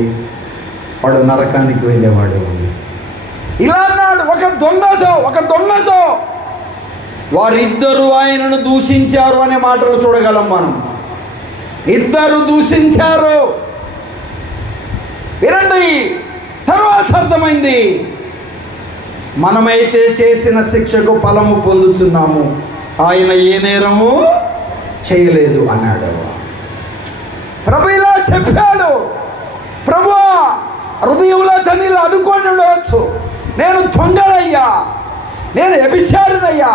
వాడు నరకానికి వెళ్ళేవాడు. ఇలా అన్నాడు, ఒక దొంగతో వారిద్దరూ ఆయనను దూషించారు అనే మాటలు చూడగలం మనం. ఇద్దరు దూషించారు. వినండి, తర్వాత అర్థమైంది, మనమైతే చేసిన శిక్షకు ఫలము పొందుతున్నాము, ఆయన ఏ నేరము చేయలేదు అన్నాడు. ప్రభు ఇలా చెప్పాడు. ప్రభువా, హృదయంలో తనీలు అనుకోని ఉండవచ్చు, నేను దొంగనయ్యా, నేను వ్యభిచారినయ్యా,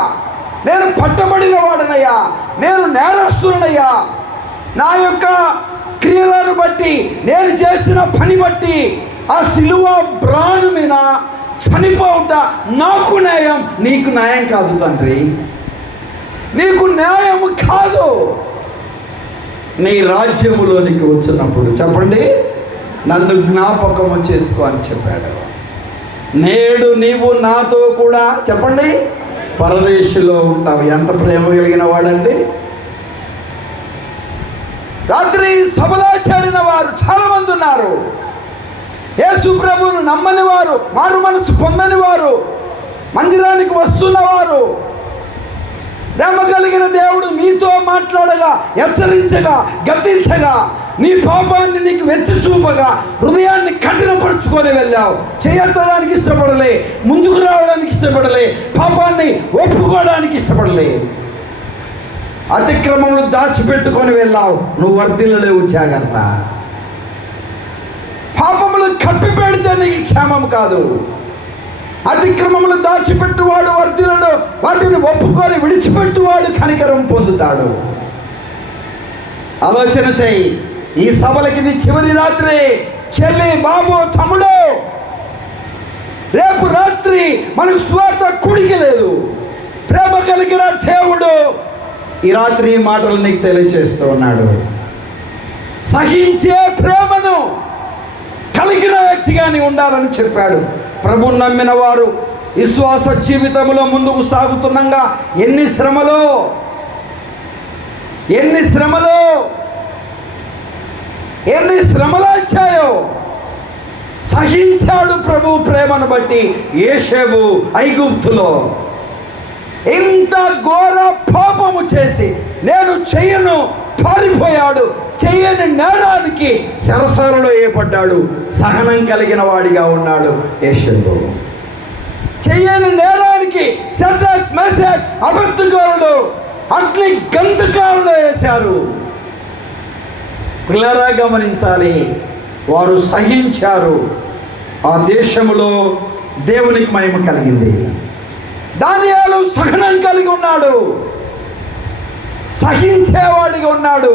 నేను పట్టబడిన వాడనయ్యా, నేను నేరస్తునయ్యా, నా యొక్క క్రియలను బట్టి, నేను చేసిన పని బట్టి ఆ సిలువ బ్రాను మీద చనిపోవుట నాకు న్యాయం, నీకు న్యాయం కాదు తండ్రి, నీకు న్యాయము కాదు. నీ రాజ్యములోనికి వచ్చినప్పుడు చెప్పండి, నన్ను జ్ఞాపకము చేసుకో అని చెప్పాడు. నేడు నీవు నాతో కూడా చెప్పండి పరదేశంలో ఉంటావు. ఎంత ప్రేమ కలిగిన వాడండి. రాత్రి సభలో చేరిన వారు చాలా మంది ఉన్నారు. యేసు ప్రభువును నమ్మని వారు, మారు మనసు పొందని వారు, మందిరానికి వస్తున్నవారు. ప్రేమ కలిగిన దేవుడు మీతో మాట్లాడగా, హెచ్చరించగా, గద్దించగా, నీ పాపాన్ని నీకు వెత్తి చూపగా హృదయాన్ని కఠినపరుచుకొని వెళ్ళావు. చేయడానికి ఇష్టపడలే, ముందుకు రావడానికి ఇష్టపడలే, పాపాన్ని ఒప్పుకోవడానికి ఇష్టపడలే, అతిక్రమములు దాచిపెట్టుకొని వెళ్ళావు. నువ్వు వర్ధిల్లలేవు. జాగ్రత్త. పాపములు కప్పి పెడితే నీకు క్షేమం కాదు. అతిక్రమములు దాచిపెట్టువాడు వర్ధిల్లడు, వాటిని ఒప్పుకొని విడిచిపెట్టువాడు కనికరం పొందుతాడు. ఆలోచన చెయ్యి. ఈ సభలకి ఇది చివరి రాత్రి. చెల్లి, బాబు, తమ్ముడు, రేపు రాత్రి మనకు స్వార్థ కుడికి లేదు. ప్రేమ కలిగిన దేవుడు ఈ రాత్రి ఈ మాటలు నీకు తెలియజేస్తూ ఉన్నాడు. సహించే ప్రేమను కలిగిన వ్యక్తిగా నీ ఉండాలని చెప్పాడు. ప్రభు నమ్మిన వారు విశ్వాస జీవితంలో ముందుకు సాగుతుండగా ఎన్ని శ్రమలు వచ్చాయో సహించాడు ప్రభు ప్రేమను బట్టి. యేషేబు ఐగుప్తులో ఇంత ఘోర పాపము చేసి నేను చెయ్యను పారిపోయాడు. చెయ్యని నేరానికి సరసాలలో ఏపడ్డాడు. సహనం కలిగిన వాడిగా ఉన్నాడు యేషేబు. చెయ్యని నేరానికి షద్రక్, మేషక్ అబద్ధకారులు అగ్ని గంధకారులు వేశారు. పిల్లరా గమనించాలి, వారు సహించారు. ఆ దేశంలో దేవునికి మహిమ కలిగింది. దానియేలు సహనం కలిగి ఉన్నాడు, సహించేవాడిగా ఉన్నాడు.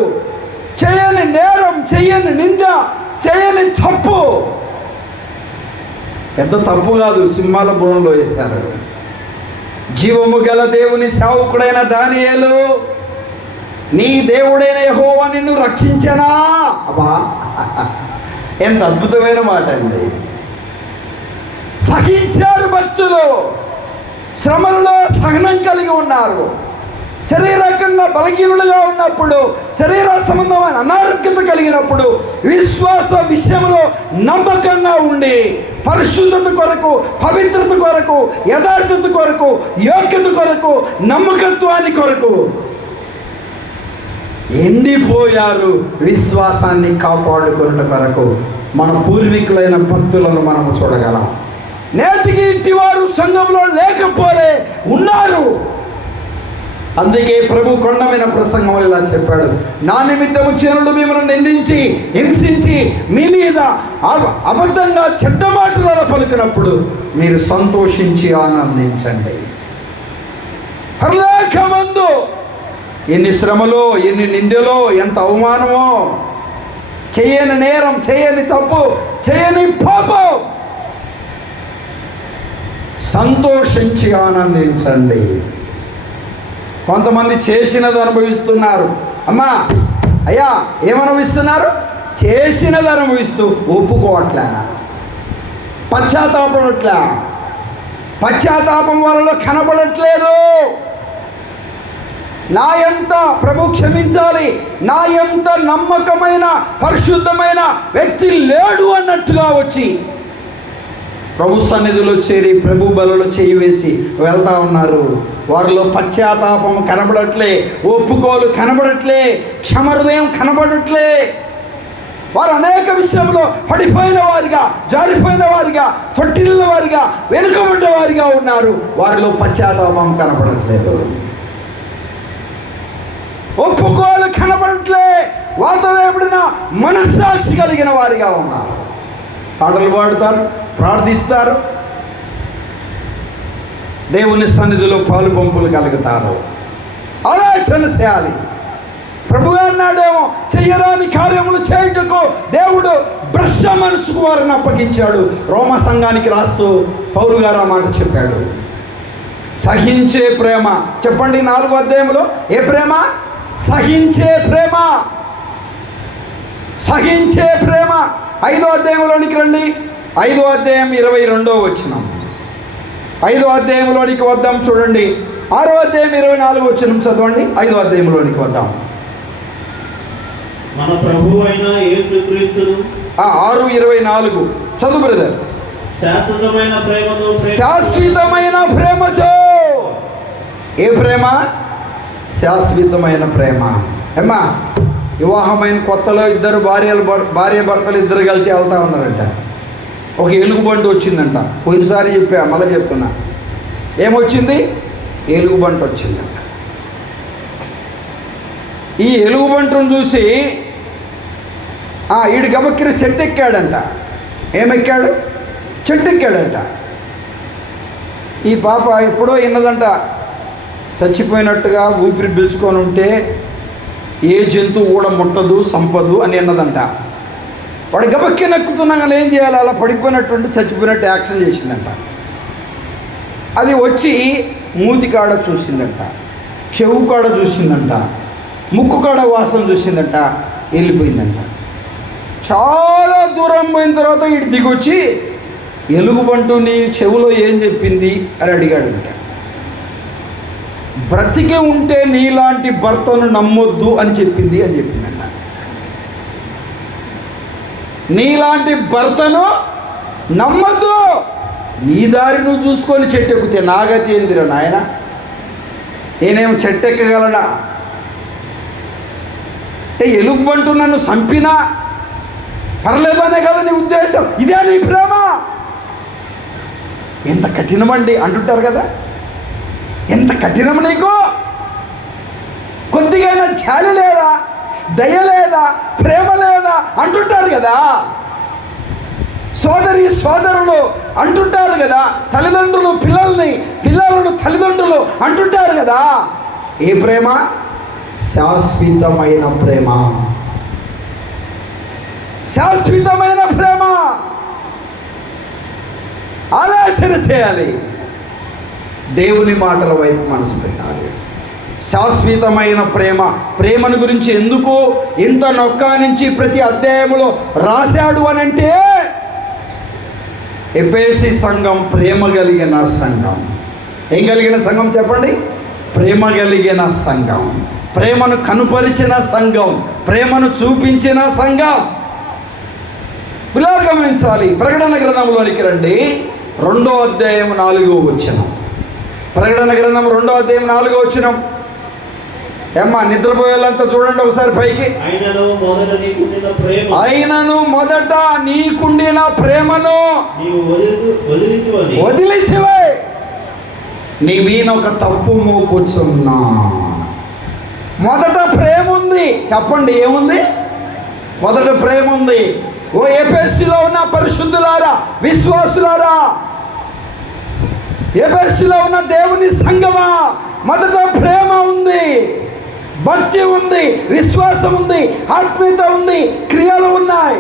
చేయని నేరం, చేయని నింద, చేయని తప్పు, పెద్ద తప్పు కాదు, సింహాల బోనంలో వేశారు. జీవము గల దేవుని సేవకుడైన దానియేలు, నీ దేవుడైన యెహోవా నిన్ను రక్షించనా? అబ్బా, ఎంత అద్భుతమైన మాట అండి. సహించారు భక్తులు, శ్రమలలో సహనం కలిగి ఉన్నారు. శరీరకంగా బలహీనులుగా ఉన్నప్పుడు, శరీర సంబంధమైన అనారోగ్యత కలిగినప్పుడు విశ్వాస విషయంలో నమ్మకంగా ఉండి పరిశుద్ధత కొరకు, పవిత్రత కొరకు, యథార్థత కొరకు, యోగ్యత కొరకు, నమ్మకత్వాన్ని కొరకు ఎండిపోయారు. విశ్వాసాన్ని కాపాడుకున్న కొరకు మన పూర్వీకులైన భక్తులను మనము చూడగలం. నేటికి ఇంటి వారు సంఘంలో లేకపోలే ఉన్నారు. అందుకే ప్రభు కొండ మీద ప్రసంగంలో ఇలా చెప్పాడు, నా నిమిత్తము జనులు మిమ్మల్ని నిందించి హింసించి మీ మీద అబద్ధంగా చెడ్డ మాటలలో పలికినప్పుడు మీరు సంతోషించి ఆనందించండి. పరలోకమందు ఎన్ని శ్రమలో, ఎన్ని నిందలో, ఎంత అవమానమో, చేయని నేరం, చేయని తప్పు, చేయని పాపం సంతోషించి ఆనందించండి. కొంతమంది చేసినది అనుభవిస్తున్నారు. అమ్మా అయ్యా ఏమనుభవిస్తున్నారు? చేసినది అనుభవిస్తూ ఒప్పుకోవట్లే, పశ్చాత్తాపడట్లే, పశ్చాత్తాపం వల్ల కనబడట్లేదు. నా ఎంత ప్రభు క్షమించాలి, నా ఎంత నమ్మకమైన పరిశుద్ధమైన వ్యక్తి లేడు అన్నట్టుగా వచ్చి ప్రభు సన్నిధిలో చేరి ప్రభు బలలో చేయి వేసి వెళ్తా ఉన్నారు. వారిలో పశ్చాత్తాపం కనబడట్లే, ఒప్పుకోలు కనబడట్లే, క్షమహృదయం కనబడట్లే. వారు అనేక విషయంలో పడిపోయిన వారిగా, జారిపోయిన వారిగా, తొట్టిల్లిన వారిగా, వెనుకబడ్డ వారిగా ఉన్నారు. వారిలో పశ్చాత్తాపం కనబడట్లేదు, ఒప్పుకోలు కనబడట్లే. వారితో ఎప్పుడిన మనస్సాక్షి కలిగిన వారిగా ఉన్నారు. పాటలు పాడుతారు, ప్రార్థిస్తారు, దేవుని సన్నిధిలో పాలు పంపులు కలుగుతారు. ఆలోచన చేయాలి. ప్రభు అన్నాడేమో, చెయ్యరాని కార్యములు చేయుటకు దేవుడు భ్రష్ట మనసుకు వారిని అప్పగించాడు. రోమ సంఘానికి రాస్తూ పౌలు గారు ఆ మాట చెప్పాడు. సహించే ప్రేమ, చెప్పండి 4వ అధ్యాయంలో ఏ ప్రేమ? సహించే ప్రేమ. సహించే ప్రేమ. 5వ అధ్యాయంలోనికి రండి. 5వ అధ్యాయం 22వ వచనం. 5వ అధ్యాయంలోనికి వద్దాం, చూడండి. 6వ అధ్యాయం 24వ వచనం చదవండి. 5వ అధ్యాయంలోనికి వద్దాం. మన ప్రభువు అయిన యేసుక్రీస్తు 6:24 చదువు బ్రదర్. శాశ్వతమైన ప్రేమతో, శాశ్వతమైన ప్రేమతో. ఏ ప్రేమ? శాశ్వతమైన ప్రేమ. ఏమ్మా, వివాహమైన కొత్తలో భార్య భర్తలు ఇద్దరు కలిసి వెళ్తా ఉన్నారంట. ఒక ఎలుగుబంటి వచ్చిందంట. పోయినసారి చెప్పా, మళ్ళీ చెప్తున్నా. ఏమొచ్చింది? ఎలుగుబంటి వచ్చిందంట. ఈ ఎలుగుబంటును చూసి ఈడు గబక్కిన చెట్టు ఎక్కాడంట. ఏమెక్కాడు? చెట్టు ఎక్కాడంట. ఈ పాప ఎప్పుడో విన్నదంట, చచ్చిపోయినట్టుగా ఊపిరి పీల్చుకొని ఉంటే ఏ జంతువు కూడా ముట్టదు, సంపదు అని విన్నదంట. వాడు గబక్కి నెక్కుతున్నాగా ఏం చేయాలి? అలా పడిపోయినట్టుండి చచ్చిపోయినట్టు యాక్షన్ చేసిందంట. అది వచ్చి మూతి కాడ చూసిందంట, చెవు కాడ చూసిందంట, ముక్కు కాడ వాసన చూసిందంట, వెళ్ళిపోయిందంట. చాలా దూరం పోయిన తర్వాత ఇటు దిగొచ్చి ఎలుగుబంటు నీ చెవులో ఏం చెప్పింది అని అడిగాడంట. బ్రతికి ఉంటే నీలాంటి భర్తను నమ్మొద్దు అని చెప్పింది అని చెప్పిందంట. నీలాంటి భర్తను నమ్మద్దు, నీ దారి నువ్వు చూసుకొని చెట్టు ఎక్కితే నాగతి ఏందిరా నాయన, నేనేం చెట్టు ఎక్కగలనా? ఎలుగుబంటు నన్ను చంపినా పర్లేదనే కదా నీ ఉద్దేశం, ఇదే నీ ప్రేమ? ఎంత కఠినమండి అంటుంటారు కదా. ఎంత కఠినం నీకు? కొద్దిగా జాలి లేదా, దయ లేదా, ప్రేమ లేదా అంటుంటారు కదా. సోదరి సోదరులు అంటుంటారు కదా. తల్లిదండ్రులు పిల్లల్ని, పిల్లలను తల్లిదండ్రులు అంటుంటారు కదా. ఏ ప్రేమ? శాశ్వతమైన ప్రేమ. శాశ్వతమైన ప్రేమ. ఆలోచన చేయాలి, దేవుని మాటల వైపు మనసు పెట్టాలి. శాశ్వతమైన ప్రేమ. ప్రేమను గురించి ఎందుకు ఇంత నొక్కానించి ప్రతి అధ్యాయంలో రాశాడు అని అంటే, ఎఫెసీ సంఘం ప్రేమ కలిగిన సంఘం. ఏం కలిగిన సంఘం చెప్పండి? ప్రేమ కలిగిన సంఘం. ప్రేమను కనుపరిచిన సంఘం, ప్రేమను చూపించిన సంఘం. పిల్లలు గమనించాలి. ప్రకటన గ్రంథంలోనికి రండి. 2వ అధ్యాయం 4వ వచనం. ప్రకటన గ్రంథం 2వ అధ్యాయం 4వ వచనం. ఏమ్మా, నిద్రపోయేలంతా చూడండి ఒకసారి పైకి. అయినను మొదట నీకుండిన ప్రేమను వదిలించివే, నీ మీద ఒక తప్పు మోపుచున్నా. మొదట ప్రేమ ఉంది. చెప్పండి, ఏముంది? మొదట ప్రేమ ఉంది. ఓ ఎఫెసీలో ఉన్న పరిశుద్ధులారా, విశ్వాసులారా, ఎఫెసీలో ఉన్న దేవుని సంఘమా, మొదట ప్రేమ ఉంది, భక్తి ఉంది, విశ్వాసం ఉంది, ఆత్మీయత ఉంది, క్రియలు ఉన్నాయి.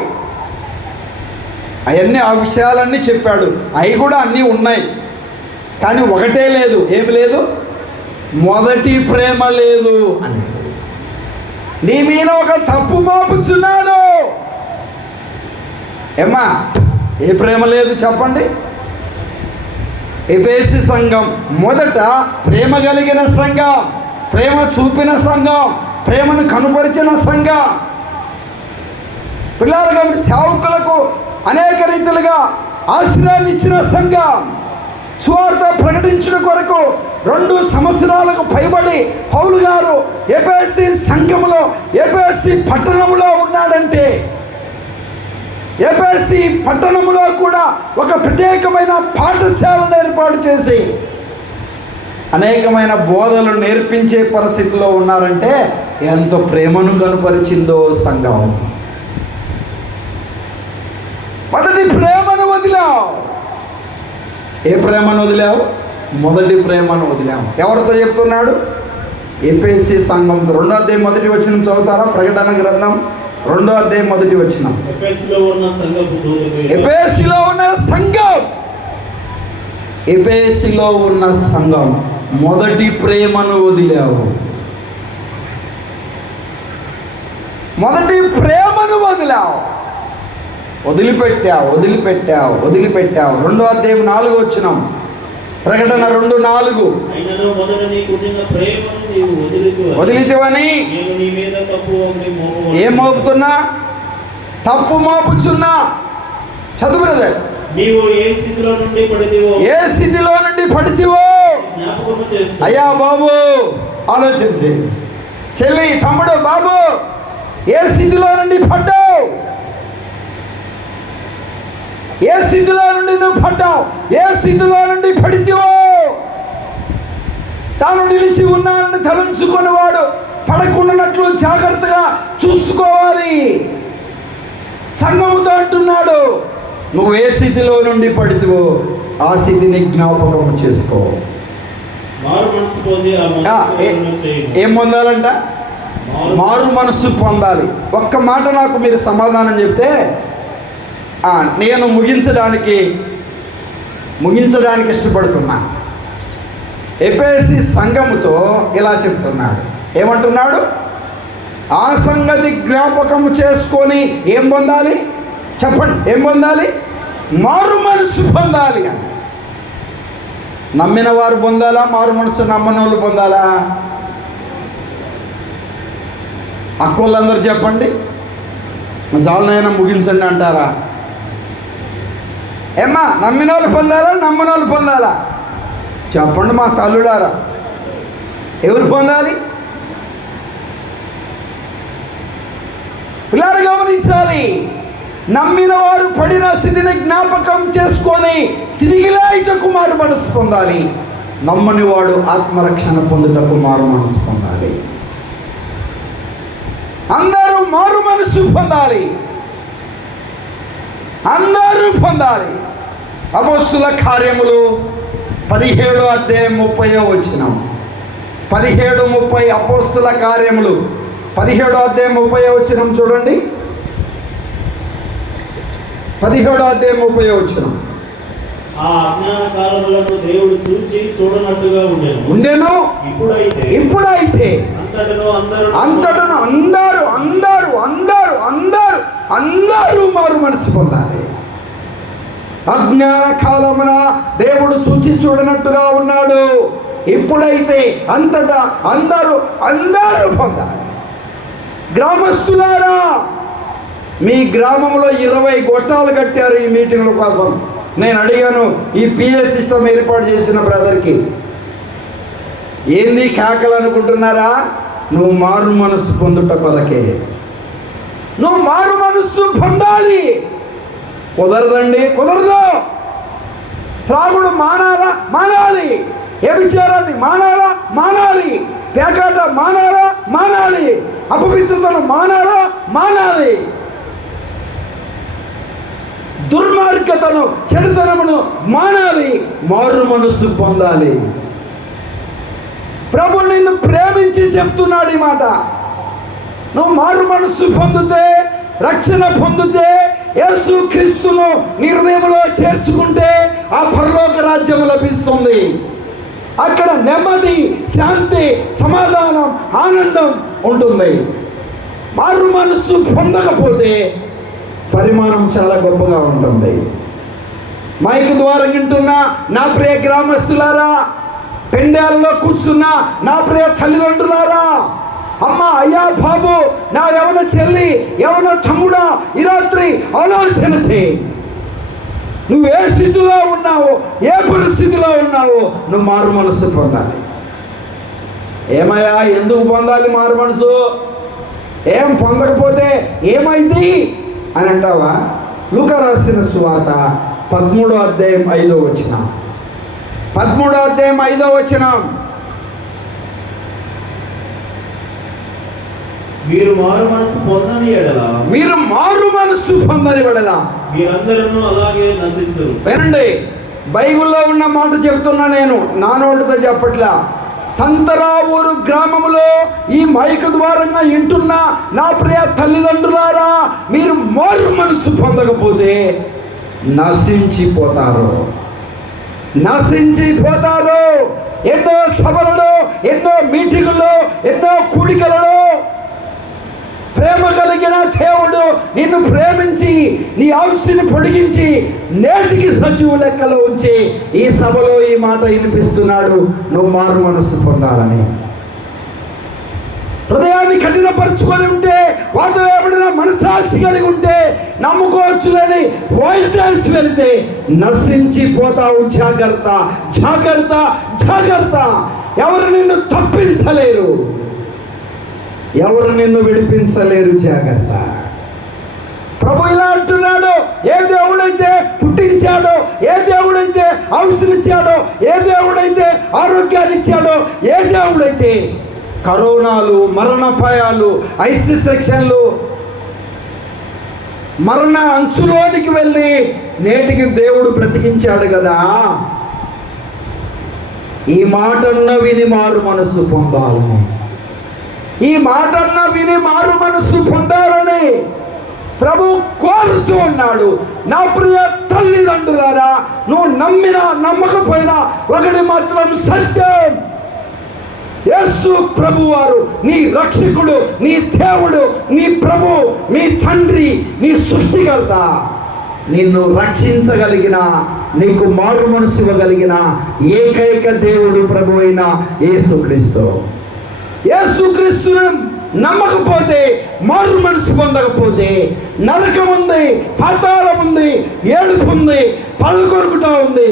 అవన్నీ, ఆ విషయాలన్నీ చెప్పాడు. అవి కూడా అన్నీ ఉన్నాయి. కానీ ఒకటే లేదు, ఏమి లేదు? మొదటి ప్రేమ లేదు అని. నీ మీద ఒక తప్పు మోపుచున్నాడు. ఏమ్మా, ఏ ప్రేమ లేదు చెప్పండి? ఎఫెసీ సంఘం మొదట ప్రేమ కలిగిన సంఘం, ప్రేమ చూపిన సంఘం, ప్రేమను కనుపరిచిన సంఘం. పిల్లలుగా సేవకులకు అనేక రీతిలుగా ఆశ్రయాన్ని ఇచ్చిన సంఘం. సువార్త ప్రకటించిన కొరకు 2 సంవత్సరాలకు పైబడి పౌలు గారు ఎఫెసీ సంఘములో, ఎఫెసీ పట్టణంలో ఉన్నాడంటే, ఎఫెసీ పట్టణంలో కూడా ఒక ప్రత్యేకమైన పాఠశాలను ఏర్పాటు చేసి అనేకమైన బోధలు నేర్పించే పరిస్థితిలో ఉన్నారంటే ఎంత ప్రేమను కనుపరిచిందో సంఘం. మొదటి ప్రేమను వదిలావు. ఏ ప్రేమను వదిలావు? మొదటి ప్రేమను వదిలావు. ఎవరితో చెప్తున్నాడు? ఎఫెసీ సంఘం 2వ అధ్యాయం 1వ వచనం చదువుతారా? ప్రకటన గ్రంథం 2వ అధ్యాయం 1వ వచనం. ఎఫెసులో ఉన్న సంఘపు దూతకు, ఎఫెసీలో ఉన్న సంఘం, ఎఫెసీలో ఉన్న సంఘం మొదటి ప్రేమను వదిలావు. మొదటి ప్రేమను వదిలావు. వదిలిపెట్టావు. 2వ అధ్యాయం 4వ వచనం. ప్రకటన 2:4. అయినను మొదట నీకున్న ప్రేమను నీవు వదిలితివని నేను నీ మీద తప్పు ఒకటి మోపవలెను. ఏం మోపుతున్నా? తప్పు మోపుచున్నా. చదువు బ్రదర్. నీవు ఏ స్థితిలో నుండి పడితివో, ఏ స్థితిలో నుండి పడితివో జ్ఞాపకము చేసుకో. అయ్యా బాబు, ఆలోచించి. చెల్లి, తమ్ముడు, బాబు, ఏ స్థితిలో నుండి పడ్డావు? ఏ స్థితిలో నుండి నువ్వు పడ్డావు? ఏ స్థితిలో నుండి పడితివో తాను నిలిచి ఉన్నానని తలంచుకునేవాడు పడకుండానట్లు జాగ్రత్తగా చూసుకోవాలి. సంఘముతో అంటున్నాడు, నువ్వు ఏ స్థితిలో నుండి పడితివో ఆ స్థితిని జ్ఞాపకం చేసుకో. మారు మనసు పొంది ఆ మనసు చేయుము. ఏం పొందాలంట? మారు మనసు పొందాలి. ఒక్క మాట నాకు మీరు సమాధానం చెప్తే నేను ముగించడానికి ఇష్టపడుతున్నా. ఎఫెసీ సంఘముతో ఇలా చెప్తున్నాడు. ఏమంటున్నాడు? ఆ సంగతి జ్ఞాపకం చేసుకొని ఏం పొందాలి చెప్పండి? ఏం పొందాలి? మారు మనసు పొందాలి అని. నమ్మిన వారు పొందాలా? మారు మనసు నమ్మని వాళ్ళు పొందాలా? అక్కోళ్ళందరూ చెప్పండి. జాలనైనా ముగించండి అంటారా? ఏమ్మా, నమ్మిన వాళ్ళు పొందాలా? నమ్మని వాళ్ళు పొందాలా? చెప్పండి మా తల్లులారా, ఎవరు పొందాలి? పిల్లలు గమనించాలి. నమ్మిన వారు పడిన స్థితిని జ్ఞాపకం చేసుకొని తిరిగి లేటకు మారు మనసు పొందాలి. నమ్మని వాడు ఆత్మరక్షణ పొందుటకు మారు మనసు పొందాలి. అందరూ మారు మనసు పొందాలి. అందరూ పొందాలి. అపోస్తుల కార్యములు 17వ అధ్యాయం 30వ వచనం. 17:30 అపోస్తుల కార్యములు 17వ అధ్యాయం 30వ వచనం చూడండి. 17వ అధ్యాయం 30వ వచనం. ఆ అజ్ఞాన కాలములను దేవుడు చూచి చూడనట్టుగా ఉండెను. ఇప్పుడైతే అంతటను అందరూ మారు మనసు పొందాలి. అజ్ఞాన కాలమున దేవుడు చూచి చూడనట్టుగా ఉన్నాడు. ఇప్పుడైతే అంతటా అందరూ పొందాలి. గ్రామస్తులారా, మీ గ్రామంలో 20 గోష్ఠాలు కట్టారు ఈ మీటింగ్ల కోసం. నేను అడిగాను ఈ పిఏ సిస్టమ్ ఏర్పాటు చేసిన బ్రదర్కి, ఏంది కేకలు అనుకుంటున్నారా? నువ్వు మారు మనసు పొందుట కొరకే. నువ్వు మారు మనసు పొందాలి. కుదరదండి, కుదరదు. త్రాగుడు మానాలి. వ్యభిచారాన్ని మానాలి. పేకాట మానాలి. అపవిత్రతను మానాలి. దుర్మార్గతను, చెడుతనమును మానాలి. మారు మనసు పొందాలి. ప్రభు నిన్ను ప్రేమించి చెప్తున్నాడు ఈ మాట. నువ్వు మారు మనసు పొందితే, రక్షణ పొందితే, యేసు క్రీస్తును నీ హృదయంలో చేర్చుకుంటే ఆ పరలోక రాజ్యం లభిస్తుంది. అక్కడ నెమ్మది, శాంతి, సమాధానం, ఆనందం ఉంటుంది. మారు మనస్సు పొందకపోతే పరిమాణం చాలా గొప్పగా ఉంటుంది. మైక్ ద్వారా వింటున్న నా ప్రియ గ్రామస్తులారా, పెండాలలో కూర్చున్న నా ప్రియ తల్లిదండ్రులారా, అమ్మ, అయ్యా, బాబు, నా యవన చెల్లి, యవన తమ్ముడా, ఈ రాత్రి ఆలోచన చేయి. నువ్వు ఏ స్థితిలో ఉన్నావో, ఏ పరిస్థితిలో ఉన్నావో, నువ్వు మారు మనసు పొందాలి. ఏమయ్యా, ఎందుకు పొందాలి మారు మనసు? ఏం పొందకపోతే ఏమైంది అని అంటావా? లూకా రాసిన సువార్త 13వ అధ్యాయం 5వ వచనం. 13వ అధ్యాయం 5వ వచనం. మీరు మారు మనసు పొందని ఎడల మీరందరూ అలాగే నశించురు. వినండి, బైబిల్లో ఉన్న మాట చెప్తున్నా, నేను నా నోటితో చెప్పట్లా. సంతరావూరు గ్రామంలో ఈ మైక్ ద్వారంగా వింటున్న నా ప్రియ తల్లిదండ్రులారా, మీరు మారు మనసు పొందకపోతే నశించిపోతారు. ఎన్నో సభలలో, ఎన్నో మీటింగుల్లో, ఎన్నో కూడికలలో ప్రేమ కలిగిన దేవుడు నిన్ను ప్రేమించి నీ ఆయుష్ని పొడిగించి నేటికి సజీవ లెక్కలో ఉంచి ఈ సభలో ఈ మాట వినిపిస్తున్నాడు, నువ్వు మారు మనసు పొందాలని. హృదయాన్ని కఠినపరుచుకొని ఉంటే, వాటితో ఏమైనా మనసాక్షి కలిగి ఉంటే నమ్ముకోవచ్చులని వాయిస్ వెళితే నశించిపోతావు. జాగ్రత్త, జాగ్రత్త, జాగ్రత్త. ఎవరు నిన్ను తప్పించలేరు, ఎవరు నిన్ను విడిపించలేరు. జాగ్రత్త. ప్రభు ఇలా అంటున్నాడు, ఏ దేవుడైతే పుట్టించాడో, ఏ దేవుడైతే ఔషధినిచ్చాడో, ఏ దేవుడైతే ఆరోగ్యాన్ని ఇచ్చాడో, ఏ దేవుడైతే కరోనాలు, మరణపాయాలు, ఐసీ సెక్షన్లు, మరణ అంచులోనికి వెళ్ళి నేటికి దేవుడు బ్రతికించాడు కదా, ఈ మాటన్న విని మారు మనస్సు పొందాలని, ఈ మాటన్న విని మారు మనస్సు పొందాలని ప్రభు కోరుతూ ఉన్నాడు. నా ప్రియ తల్లిదండ్రులారా, నువ్వు నమ్మినా నమ్మకపోయినా ఒకటి మాత్రం సత్యం, యేసు ప్రభు వారు నీ రక్షకుడు, నీ దేవుడు, నీ ప్రభు, నీ తండ్రి, నీ సృష్టికర్త. నిన్ను రక్షించగలిగిన, నీకు మారు మనసు ఇవ్వగలిగిన ఏకైక దేవుడు ప్రభు అయిన యేసుక్రీస్తు. యేసుక్రీస్తును నమ్మకపోతే, మారు మనసు పొందకపోతే నరకం ఉంది, పాతాళం ఉంది, ఏడుపు ఉంది, పళ్ళు కొరుకుతా ఉంది,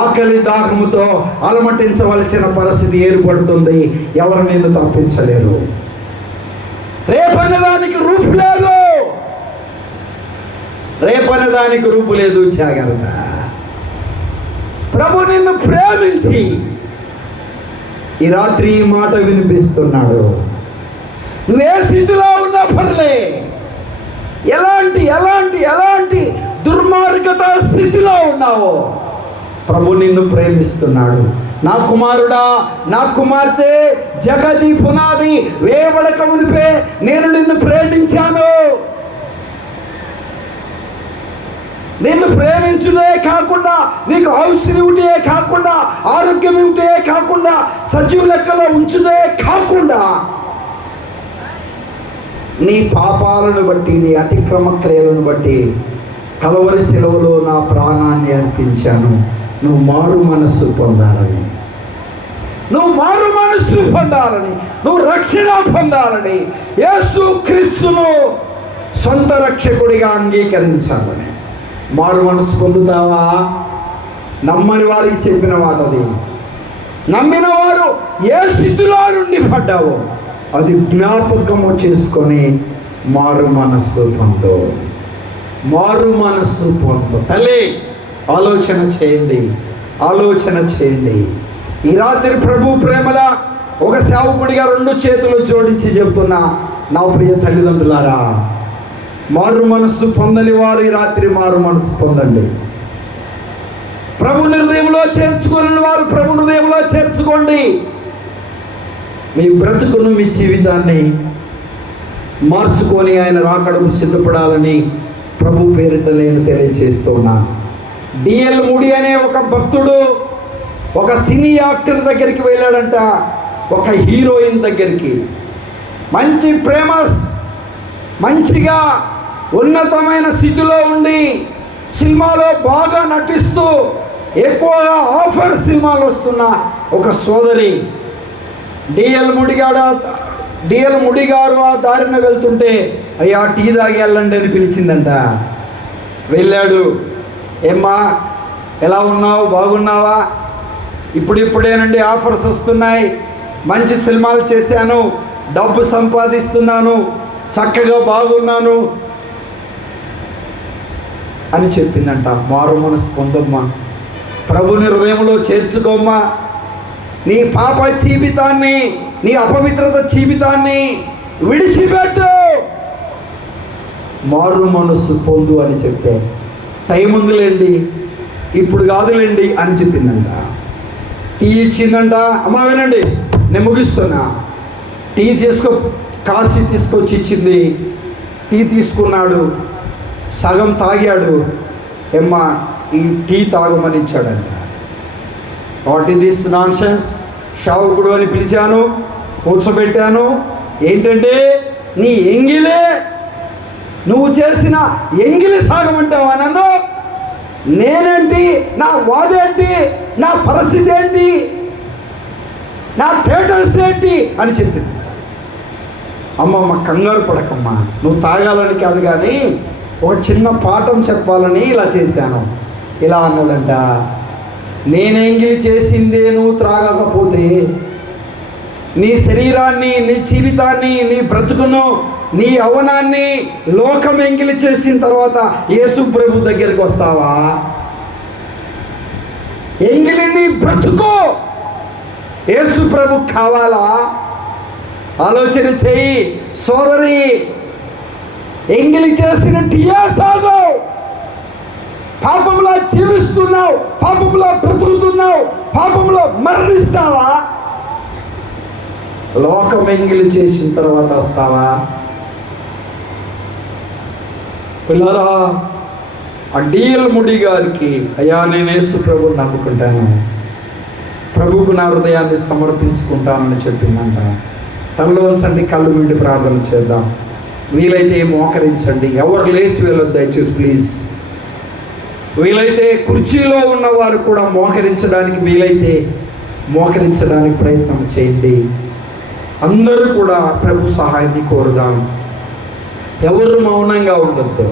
ఆకలి దాహముతో అలమటించవలసిన పరిస్థితి ఏర్పడుతుంది. ఎవరు నిన్ను తప్పించలేరు. రేపనే దానికి రూపు లేదు, రేపనే దానికి రూపు లేదు. జాగ్రత్త. ప్రభు నిన్ను ప్రేమించి ఈ రాత్రి ఈ మాట వినిపిస్తున్నాడు. నువ్వే స్థితిలో ఉన్నా పర్లే, ఎలాంటి ఎలాంటి ఎలాంటి దుర్మార్గత స్థితిలో ఉన్నావో ప్రభు నిన్ను ప్రేమిస్తున్నాడు. నా కుమారుడా, నా కుమార్తె, జగతి పునాది వేయబడక మునిపే నేను నిన్ను ప్రేమించాను. నిన్ను ప్రేమించుడే కాకుండా, నీకు ఔషధి ఉంటే కాకుండా, ఆరోగ్యం ఉంటే కాకుండా, సజీవ లెక్కలో ఉంచుదే కాకుండా, నీ పాపాలను బట్టి, నీ అతిక్రమ క్రియలను బట్టి కలవరి శిలువలో నా ప్రాణాన్ని అర్పించాను. నువ్వు మారు మనస్సు పొందాలని, నువ్వు మారు మనస్సు పొందాలని, నువ్వు రక్షణ పొందాలని, యేసు క్రీస్తును సొంత రక్షకుడిగా అంగీకరించాలని. మారు మనసు పొందుతావా? నమ్మని వారికి చెప్పిన వాటది. నమ్మిన వారు ఏ స్థితిలో నుండి పడ్డావో అది జ్ఞాపకము చేసుకొని మారు మనస్సు పొందు, మారు మనస్సు పొందు. తల్లి, ఆలోచన చేయండి, ఆలోచన చేయండి. ఈ రాత్రి ప్రభు ప్రేమల ఒక సేవకుడిగా 2 చేతులు జోడించి చెబుతున్నా, నా ప్రియ తల్లిదండ్రులారా, మారు మనస్సు పొందని వారు ఈ రాత్రి మారు మనస్సు పొందండి. ప్రభు హృదయంలో చేర్చుకుని వారు ప్రభు హృదయంలో చేర్చుకోండి. మీ బ్రతుకును, మీ జీవితాన్ని మార్చుకొని ఆయన రాకడకు సిద్ధపడాలని ప్రభు పేరిట నేను తెలియజేస్తున్నా. డిఎల్ మూడి అనే ఒక భక్తుడు ఒక సినీ యాక్టర్ దగ్గరికి వెళ్ళాడంట, ఒక హీరోయిన్ దగ్గరికి. మంచి ప్రేమస్, మంచిగా ఉన్నతమైన స్థితిలో ఉండి సినిమాలో బాగా నటిస్తూ ఎక్కువగా ఆఫర్ సినిమాలు వస్తున్న ఒక సోదరి డిఎల్ ముడి గారు ఆ దారిన వెళ్తుంటే, అయ్యా టీ తాగి వెళ్ళండి అని పిలిచిందంట. వెళ్ళాడు. ఏమ్మా ఎలా ఉన్నావు, బాగున్నావా? ఇప్పుడిప్పుడేనండి ఆఫర్స్ వస్తున్నాయి, మంచి సినిమాలు చేశాను, డబ్బు సంపాదిస్తున్నాను, చక్కగా బాగున్నాను అని చెప్పిందంట. మారు మనసు పొందమ్మా, ప్రభుని హృదయంలో చేర్చుకోమ్మా, నీ పాప జీవితాన్ని, నీ అపవిత్రత జీవితాన్ని విడిచిపెట్టు, మారు మనసు పొందు అని చెప్పే. టైం ఉందిలేండి, ఇప్పుడు కాదులేండి అని చెప్పిందంట. టీ ఇచ్చిందంట. అమ్మ వినండి, నేను ముగిస్తున్నా. టీ కాసి తీసుకొచ్చి ఇచ్చింది. టీ తీసుకున్నాడు, సగం తాగాడు. ఏమ్మా ఈ టీ తాగమని ఇచ్చాడంట. What is this nonsense? షావుకుడు అని పిలిచాను, కూర్చోబెట్టాను. ఏంటంటే నీ ఎంగిలే, నువ్వు చేసిన ఎంగిలి సాగమంటావా నన్ను? నేనేంటి, నా వాదేంటి, నా పరిస్థితి ఏంటి, నా స్టేటస్ ఏంటి అని చెప్పింది. అమ్మమ్మ కంగారు పడకమ్మా, నువ్వు తాగాలని కాదు కానీ ఒక చిన్న పాఠం చెప్పాలని ఇలా చేశాను. ఇలా అన్నాడంట, నేనెంగిలి చేసిందే నువ్వు త్రాగకపోతే నీ శరీరాన్ని, నీ జీవితాన్ని, నీ బ్రతుకును, నీ యవ్వనాన్ని లోకం ఎంగిలి చేసిన తర్వాత యేసు ప్రభు దగ్గరికి వస్తావా? ఎంగిలి నీ బ్రతుకు యేసు ప్రభు కావాలా? ఆలోచన చెయ్యి సోదరి. ఎంగిలి చేసిన టీయా తాగు, పాపంలో జీవిస్తున్నావు, పాపంలో బ్రతుకుతున్నావు, పాపంలో మరణిస్తావా? లోకం ఎంగిలి చేసిన తర్వాత వస్తావా? పిల్లరా, ఆ డిఎల్ ముడి గారికి, అయ్యా నేను యేసు ప్రభుని నమ్ముకుంటాను, ప్రభువుకు నా హృదయాన్ని సమర్పించుకుంటానని చెప్పిందంట. తనలో ఉంచండి, కళ్ళు విండి ప్రార్థన చేద్దాం. వీలైతే మోకరించండి, ఎవరు లేచి వెళ్ళొద్దు దయచేసి ప్లీజ్. వీలైతే కుర్చీలో ఉన్నవారు కూడా మోకరించడానికి వీలైతే మోకరించడానికి ప్రయత్నం చేయండి. అందరూ కూడా ప్రభు సహాయాన్ని కోరుదాం. ఎవరు మౌనంగా ఉండొద్దు.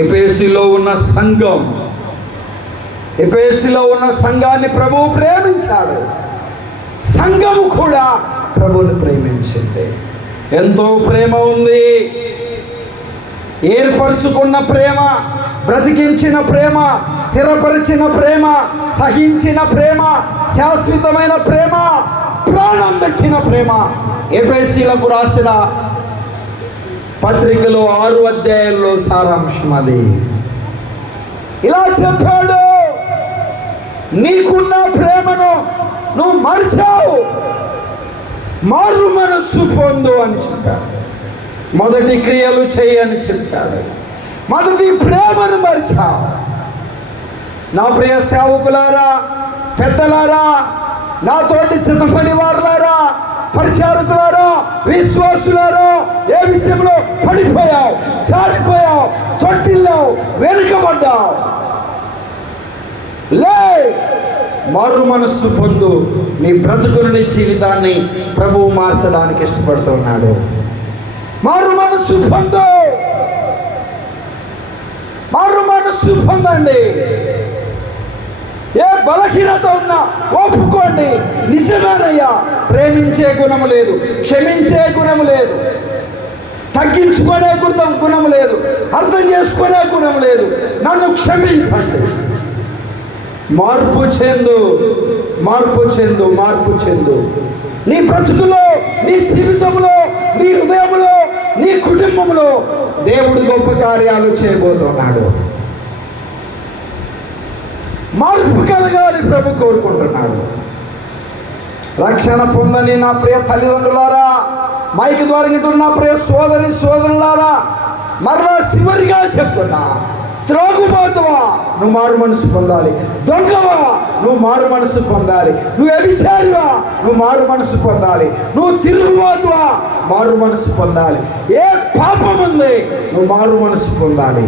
ఎఫెసీలో ఉన్న సంఘం, ఎఫెసీలో ఉన్న సంఘాన్ని ప్రభువు ప్రేమించాడు, సంఘము కూడా ప్రభువుని ప్రేమించింది. ఎంతో ప్రేమ ఉంది, ఏర్పరచుకున్న ప్రేమ, బ్రతికించిన ప్రేమ, స్థిరపరిచిన ప్రేమ, సహించిన ప్రేమ, శాశ్వతమైన ప్రేమ, ప్రాణం పెట్టిన ప్రేమ. ఎఫెసీలకు రాసిన పత్రికలో 6 అధ్యాయాల్లో సారాంశం అది. ఇలా చెప్పాడు, నీకున్న ప్రేమను నువ్వు మర్చావు, మారు మనస్సు పొందు అని చెప్పాడు. మొదటి క్రియలు చేయని చెప్పాడు. మొదటి ప్రేమను మర్చావు. నా ప్రియ సేవకులారా, పెద్దలారా, నాతోటి చిత్తపని వారులారా, పరిచారకులారా, విశ్వాసులారా, ఏ విషయంలో పడిపోయావు, జారిపోయావు, తొట్టిల్లావు, వెనుకబడ్డావు, లే, మారు మనస్సు పొందు. నీ బ్రతుకుని, నీ జీవితాన్ని ప్రభువు మార్చడానికి ఇష్టపడుతున్నాడు. మారు మనస్సు పొందు, మారు మనస్సు పొందండి. ఏ బలహీనత ఉన్నా ఒప్పుకోండి. నిజమేనయ్యా, ప్రేమించే గుణము లేదు, క్షమించే గుణము లేదు, తగ్గించుకునే గుణం లేదు, అర్థం చేసుకునే గుణం లేదు. నన్ను క్షమించండి. మార్పు చెందు, మార్పు చెందు, మార్పు చెందు. నీ బ్రతుకులో, నీ జీవితంలో, నీ హృదయంలో, నీ కుటుంబంలో దేవుడు గొప్ప కార్యాలు చేయబోతున్నాడు. మార్పు కలగాలి ప్రభు కోరుకుంటున్నాడు. రక్షణ పొందని నా ప్రియ తల్లిదండ్రులారా, మైక్ ద్వారా వింటున్న నా ప్రియ సోదరులారా, మరలా చివరిగా చెప్తున్నా, త్రాగుబోతువా నువ్వు మారు మనసు పొందాలి, దొంగవా నువ్వు మారు మనసు పొందాలి, నువ్వు వ్యభిచారివా నువ్వు మారు మనసు పొందాలి, నువ్వు తిరుగుబోతువా మారు మనసు పొందాలి, ఏ పాపం ఉంది నువ్వు మారు మనసు పొందాలి.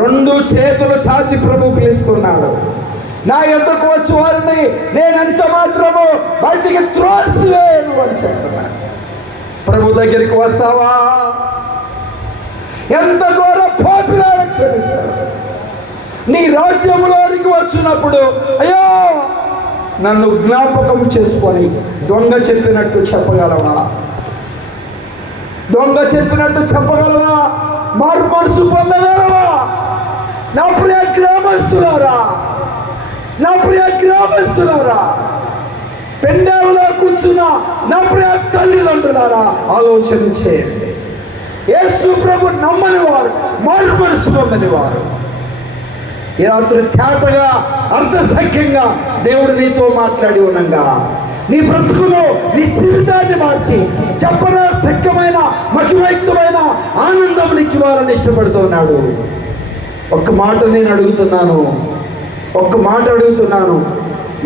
రెండు చేతులు చాచి ప్రభు పిలుస్తున్నాడు. నా యొద్దకు వచ్చి వారిని నేను ఎంత మాత్రము బయటికి త్రోసివేయను అని చెప్తున్నాను. ప్రభు దగ్గరికి వస్తావా? ఎంత ఘోర పాపిలాగా క్షమిస్తాడు. నీ రాజ్యంలోనికి వచ్చినప్పుడు అయ్యో నన్ను జ్ఞాపకం చేసుకొని దొంగ చెప్పినట్టు చెప్పగలవా? దొంగ చెప్పినట్టు చెప్పగలవా? మారు మనసు పొందగలవా? నా ప్రియ గ్రామస్తులారా, నా ప్రియ గ్రామస్తులారా, పెండాలలో కూర్చున్న నా ప్రియ తల్లిదండ్రులారా, ఆలోచన చేయండి. యేసు ప్రభు నమ్మని వారు, మారు మనసు పొందని వారు ఈ రాత్రి తేటగా అర్ధసఖ్యంగా దేవుడు నీతో మాట్లాడి ఉండగా నీ బ్రతుకులో నీ జీవితాన్ని మార్చి చెప్పనా సఖ్యమైన మహిమయుక్తమైన ఆనందం నీకు ఇవ్వాలని ఇష్టపడుతున్నాడు. ఒక్క మాట నేను అడుగుతున్నాను, ఒక్క మాట అడుగుతున్నాను.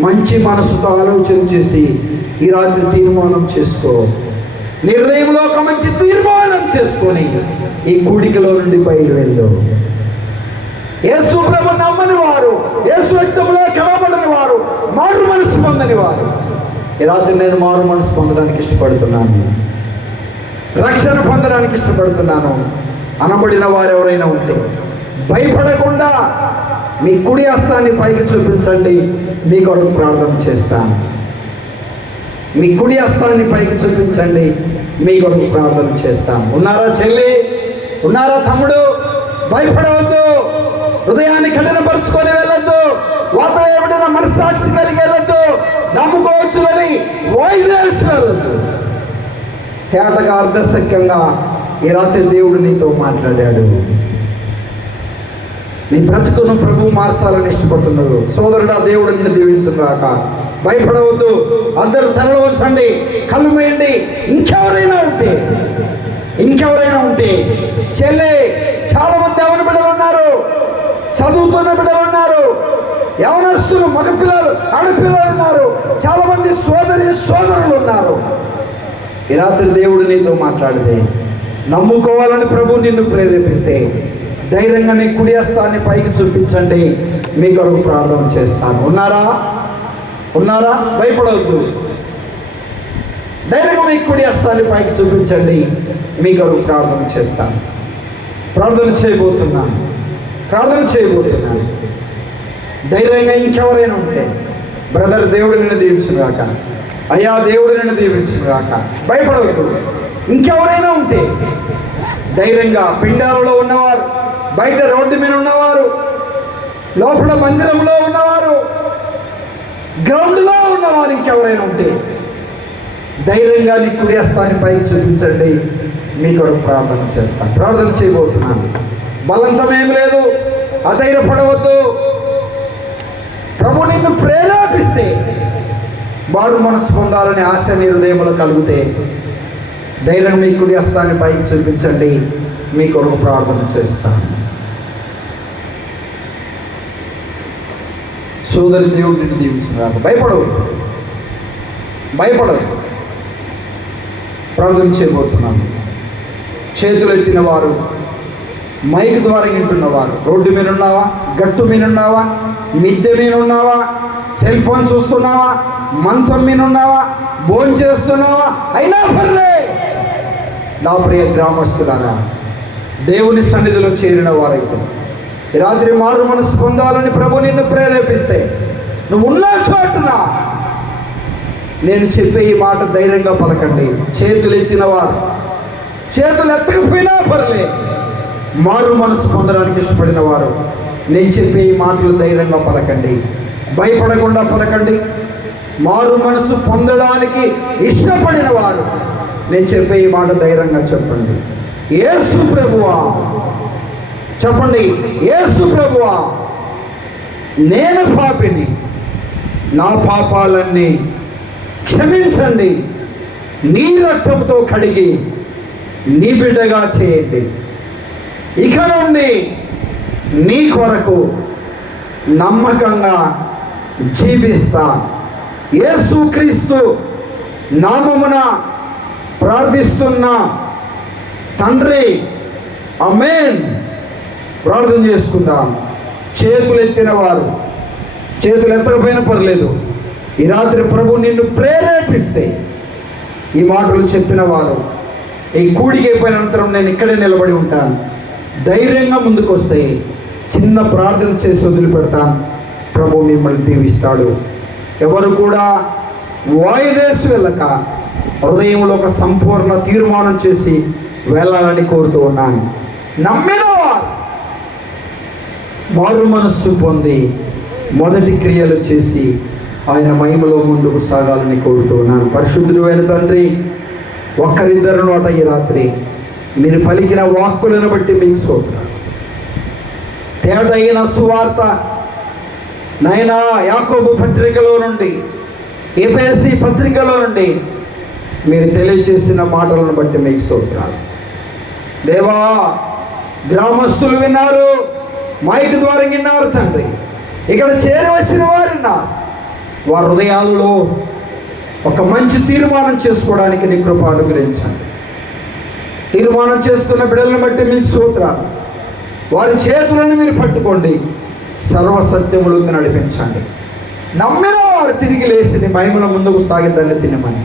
మంచి మనసుతో ఆలోచన చేసి ఈ రాత్రి తీర్మానం చేసుకో. నిర్ణయంలో ఒక మంచి తీర్మానం చేసుకొని ఈ కూడికలో నుండి బయలు వెళ్ళు. యేసు ప్రభు నమ్మని వారు, యేసు రక్తంలో కనబడని వారు, మారు మనసు పొందని వారు ఈ రాత్రి నేను మారు మనసు పొందడానికి ఇష్టపడుతున్నాను, రక్షణ పొందడానికి ఇష్టపడుతున్నాను అనబడిన వారు ఎవరైనా ఉంటే భయపడకుండా మీ కుడి హస్తాన్ని పైకి చూపించండి, మీ కొరకు ప్రార్థన చేస్తాను. మీ కుడి హస్తాన్ని పైకి చూపించండి, మీ కొరకు ప్రార్థన చేస్తాను. ఉన్నారా చెల్లి? ఉన్నారా తమ్ముడు? భయపడవద్దు, హృదయాన్ని కఠినపరుచుకొని వెళ్ళొద్దు, వాతావరణ మనస్సాక్షి కలిగి వెళ్ళొద్దు, నమ్ముకోవచ్చు అని వాయిదేసి వెళ్ళొద్దు. తేటగా అర్ధసఖ్యంగా ఈ రాత్రి దేవుడు నీతో మాట్లాడాడు. నీ బ్రతుకును ప్రభు మార్చాలని ఇష్టపడుతున్నాడు. సోదరుడా, దేవుడు నిన్ను దీవించుగాక. భయపడవద్దు, అందరూ తలలో ఉంచండి, కళ్ళు వేయండి. ఇంకెవరైనా ఉంటే చెల్లె, చాలా మంది యవన బిడ్డలు ఉన్నారు, చదువుతున్న బిడ్డలు ఉన్నారు, యవనస్తులు, మగపిల్లలు, ఆడపిల్లలు ఉన్నారు, చాలా మంది సోదరులు ఉన్నారు. ఈ రాత్రి దేవుడు నీతో మాట్లాడితే నమ్ముకోవాలని ప్రభు నిన్ను ప్రేరేపిస్తే ధైర్యంగా నీ కుడి హస్తాన్ని పైకి చూపించండి, మీ కొరకు ప్రార్థన చేస్తాను. ఉన్నారా? భయపడవద్దు, ధైర్యంగా మీ కుడి హస్తాన్ని పైకి చూపించండి, మీ కొరకు ప్రార్థన చేస్తాను. ప్రార్థన చేయబోతున్నాను. ధైర్యంగా ఇంకెవరైనా ఉంటే బ్రదర్, దేవుడు నిన్ను దీవించుగాక. అయ్యా, దేవుడు నిన్ను దీవించుగాక. భయపడవద్దు. ఇంకెవరైనా ఉంటే ధైర్యంగా, పిండాలలో ఉన్నవారు, బయట రోడ్డు మీద ఉన్నవారు, లోపల మందిరంలో ఉన్నవారు, గ్రౌండ్లో ఉన్నవారు, ఇంకెవరైనా ఉంటే ధైర్యంగా నీ కుడి హస్తాన్ని పైకి చూపించండి, మీ కొరకు ప్రార్థన చేస్తాను. ప్రార్థన చేయబోతున్నాను. బలంతం ఏమి లేదు, అధైర్యపడవద్దు. ప్రభు నిన్ను ప్రేరేపిస్తే మారు మనసు పొందాలని ఆశ నీ హృదయంలో కలిగితే ధైర్యంగా మీ కుడి హస్తాన్ని పైకి చూపించండి, మీ కొరకు ప్రార్థన చేస్తాను. సోదరి, దేవుడు నిన్ను దీవించుగాక. భయపడవు. ప్రార్థన చేయబోతున్నాను. చేతులు ఎత్తిన వారు, మైక్ ద్వారా వింటున్నవారు, రోడ్డు మీద ఉన్నావా, గట్టు మీద ఉన్నావా, మిద్దె మీద ఉన్నావా, సెల్ ఫోన్ చూస్తున్నావా, మంచం మీద ఉన్నావా, భోజనం చేస్తున్నావా, అయినా పర్లే. నా ప్రియ గ్రామస్తులారా, దేవుని సన్నిధిలో చేరిన వారైతే ఈ రాత్రి మారు మనసు పొందాలని ప్రభు నిన్ను ప్రేరేపిస్తే నువ్వు ఉన్న చోటున నేను చెప్పే ఈ మాట ధైర్యంగా పలకండి. చేతులు ఎత్తిన వారు, చేతులు ఎత్తకపోయినా పర్లే, మారు మనసు పొందడానికి ఇష్టపడిన వారు నేను చెప్పే ఈ మాటలు ధైర్యంగా పలకండి, భయపడకుండా పలకండి. మారు మనసు పొందడానికి ఇష్టపడిన వారు నేను చెప్పే ఈ మాట ధైర్యంగా చెప్పండి. యేసు ప్రభువా, చెప్పండి. యేసు ప్రభువా, నేను పాపిని, నా పాపాలన్నీ క్షమించండి, నీ రక్తంతో కడిగి నీ బిడ్డగా చేయండి. ఇక నుండి నీ కొరకు నమ్మకంగా జీవిస్తా. యేసుక్రీస్తు నామమున ప్రార్థిస్తున్నా తండ్రి, ఆమేన్. ప్రార్థన చేసుకుందాం. చేతులు ఎత్తిన వారు, చేతులు ఎత్తకపోయినా పర్లేదు, ఈ రాత్రి ప్రభు నిన్ను ప్రేరేపిస్తే ఈ మాటలు చెప్పిన వారు ఈ కూడికి అయిపోయిన అనంతరం నేను ఇక్కడే నిలబడి ఉంటాను, ధైర్యంగా ముందుకు వస్తే చిన్న ప్రార్థన చేసి వదిలిపెడతాను. ప్రభు మిమ్మల్ని దీవిస్తాడు. ఎవరు కూడా వాయుదేశం వెళ్ళక హృదయంలో ఒక సంపూర్ణ తీర్మానం చేసి వెళ్ళాలని కోరుతూ ఉన్నాను. నమ్మిన వారు మారు మనస్సు పొంది మొదటి క్రియలు చేసి ఆయన మహిమలో ముందుకు సాగాలని కోరుతూ ఉన్నాను. పరిశుద్ధుడు అయిన తండ్రి, ఒక్కరిద్దరు నోట ఈ రాత్రి మీరు పలికిన వాక్కులను బట్టి మీకు స్తోత్రాలు. తేటైన సువార్త నైనా యాకోబు పత్రికలో నుండి, ఎఫెసీ పత్రికలో నుండి మీరు తెలియజేసిన మాటలను బట్టి మీకు స్తోత్రాలు. దేవా, గ్రామస్తులు విన్నారు, మైక్ ద్వారా విన్నారు తండ్రి, ఇక్కడ చేరి వచ్చిన వారు విన్నారు. వారి హృదయాల్లో ఒక మంచి తీర్మానం చేసుకోవడానికి నీ కృప అనుగ్రహించండి. తీర్మానం చేసుకున్న బిడ్డలను బట్టి మీకు స్తోత్రాలు. వారి చేతులను మీరు పట్టుకోండి, సర్వసత్యములకు నడిపించండి. నమ్మిన వారు తిరిగి లేచి నీ మహిమల ముందుకు సాగిద్దని తినమని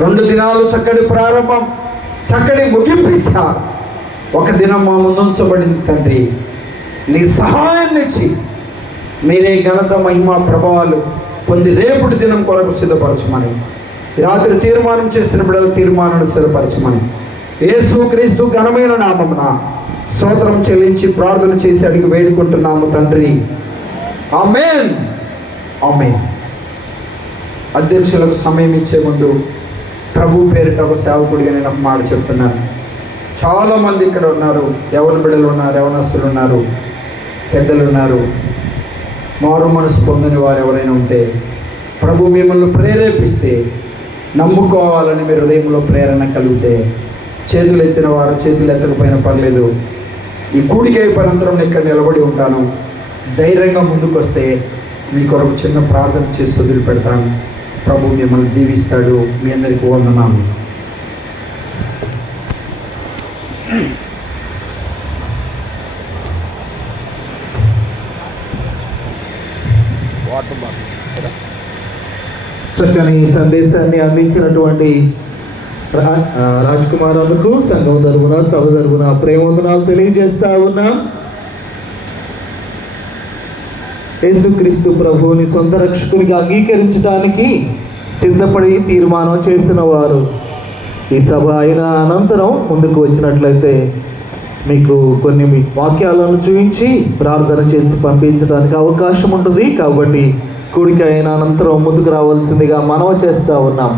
2 దినాలు చక్కటి ప్రారంభం, చక్కటి ముగింపు ఇచ్చారు. ఒక దినం మా ముందుంచబడింది తండ్రి. నీ సహాయాన్ని ఇచ్చి మీరే ఘనత, మహిమ, ప్రభావాలు పొంది రేపటి దినం కొరకు సిద్ధపరచమని, రాత్రి తీర్మానం చేసిన బిడ్డల తీర్మానాన్ని సిద్ధపరచమని యేసుక్రీస్తు ఘనమైన నామమున స్తోత్రం చెల్లించి ప్రార్థన చేసి అడిగి వేడుకుంటున్నాము తండ్రి. ఆమేన్, ఆమేన్. అధ్యక్షులకు సమయం ఇచ్చే ముందు ప్రభు పేరిట ఒక సేవకుడిగా నేను ఒక మాట చెప్తున్నాను. చాలామంది ఇక్కడ ఉన్నారు, యవన బిడ్డలు ఉన్నారు, యవనస్తులు ఉన్నారు, పెద్దలు ఉన్నారు. మారు మనసు పొందని వారు ఎవరైనా ఉంటే ప్రభు మిమ్మల్ని ప్రేరేపిస్తే, నమ్ముకోవాలని మీ హృదయంలో ప్రేరణ కలిగితే, చేతులు ఎత్తిన వారు చేతులు ఎత్తకపోయినా పర్లేదు, ఈ కూడికి అయిపోయినంతరం ఇక్కడ నిలబడి ఉంటాను, ధైర్యంగా ముందుకు వస్తే మీ కొరకు చిన్న ప్రార్థన చేసి వదిలిపెడతాను. ప్రభు మిమ్మల్ని దీవిస్తాడు. మీ అందరికీ వందనాలు. చక్కని సందేశాన్ని అందించినటువంటి రాజ్ కుమార్ అన్నకు సంఘం తరపున, సభ తరపున ప్రేమవందనాలు తెలియజేస్తా ఉన్నాం. యేసుక్రీస్తు ప్రభువుని సొంత రక్షకునిగా అంగీకరించడానికి సిద్ధపడి తీర్మానం చేసిన వారు ఈ సభ అయిన అనంతరం ముందుకు వచ్చినట్లయితే మీకు కొన్ని వాక్యాలను చూపించి ప్రార్థన చేసి పంపించడానికి అవకాశం ఉంటుంది. కాబట్టి కూడిక అయిన అనంతరం ముందుకు రావాల్సిందిగా మనవి చేస్తూ ఉన్నాం.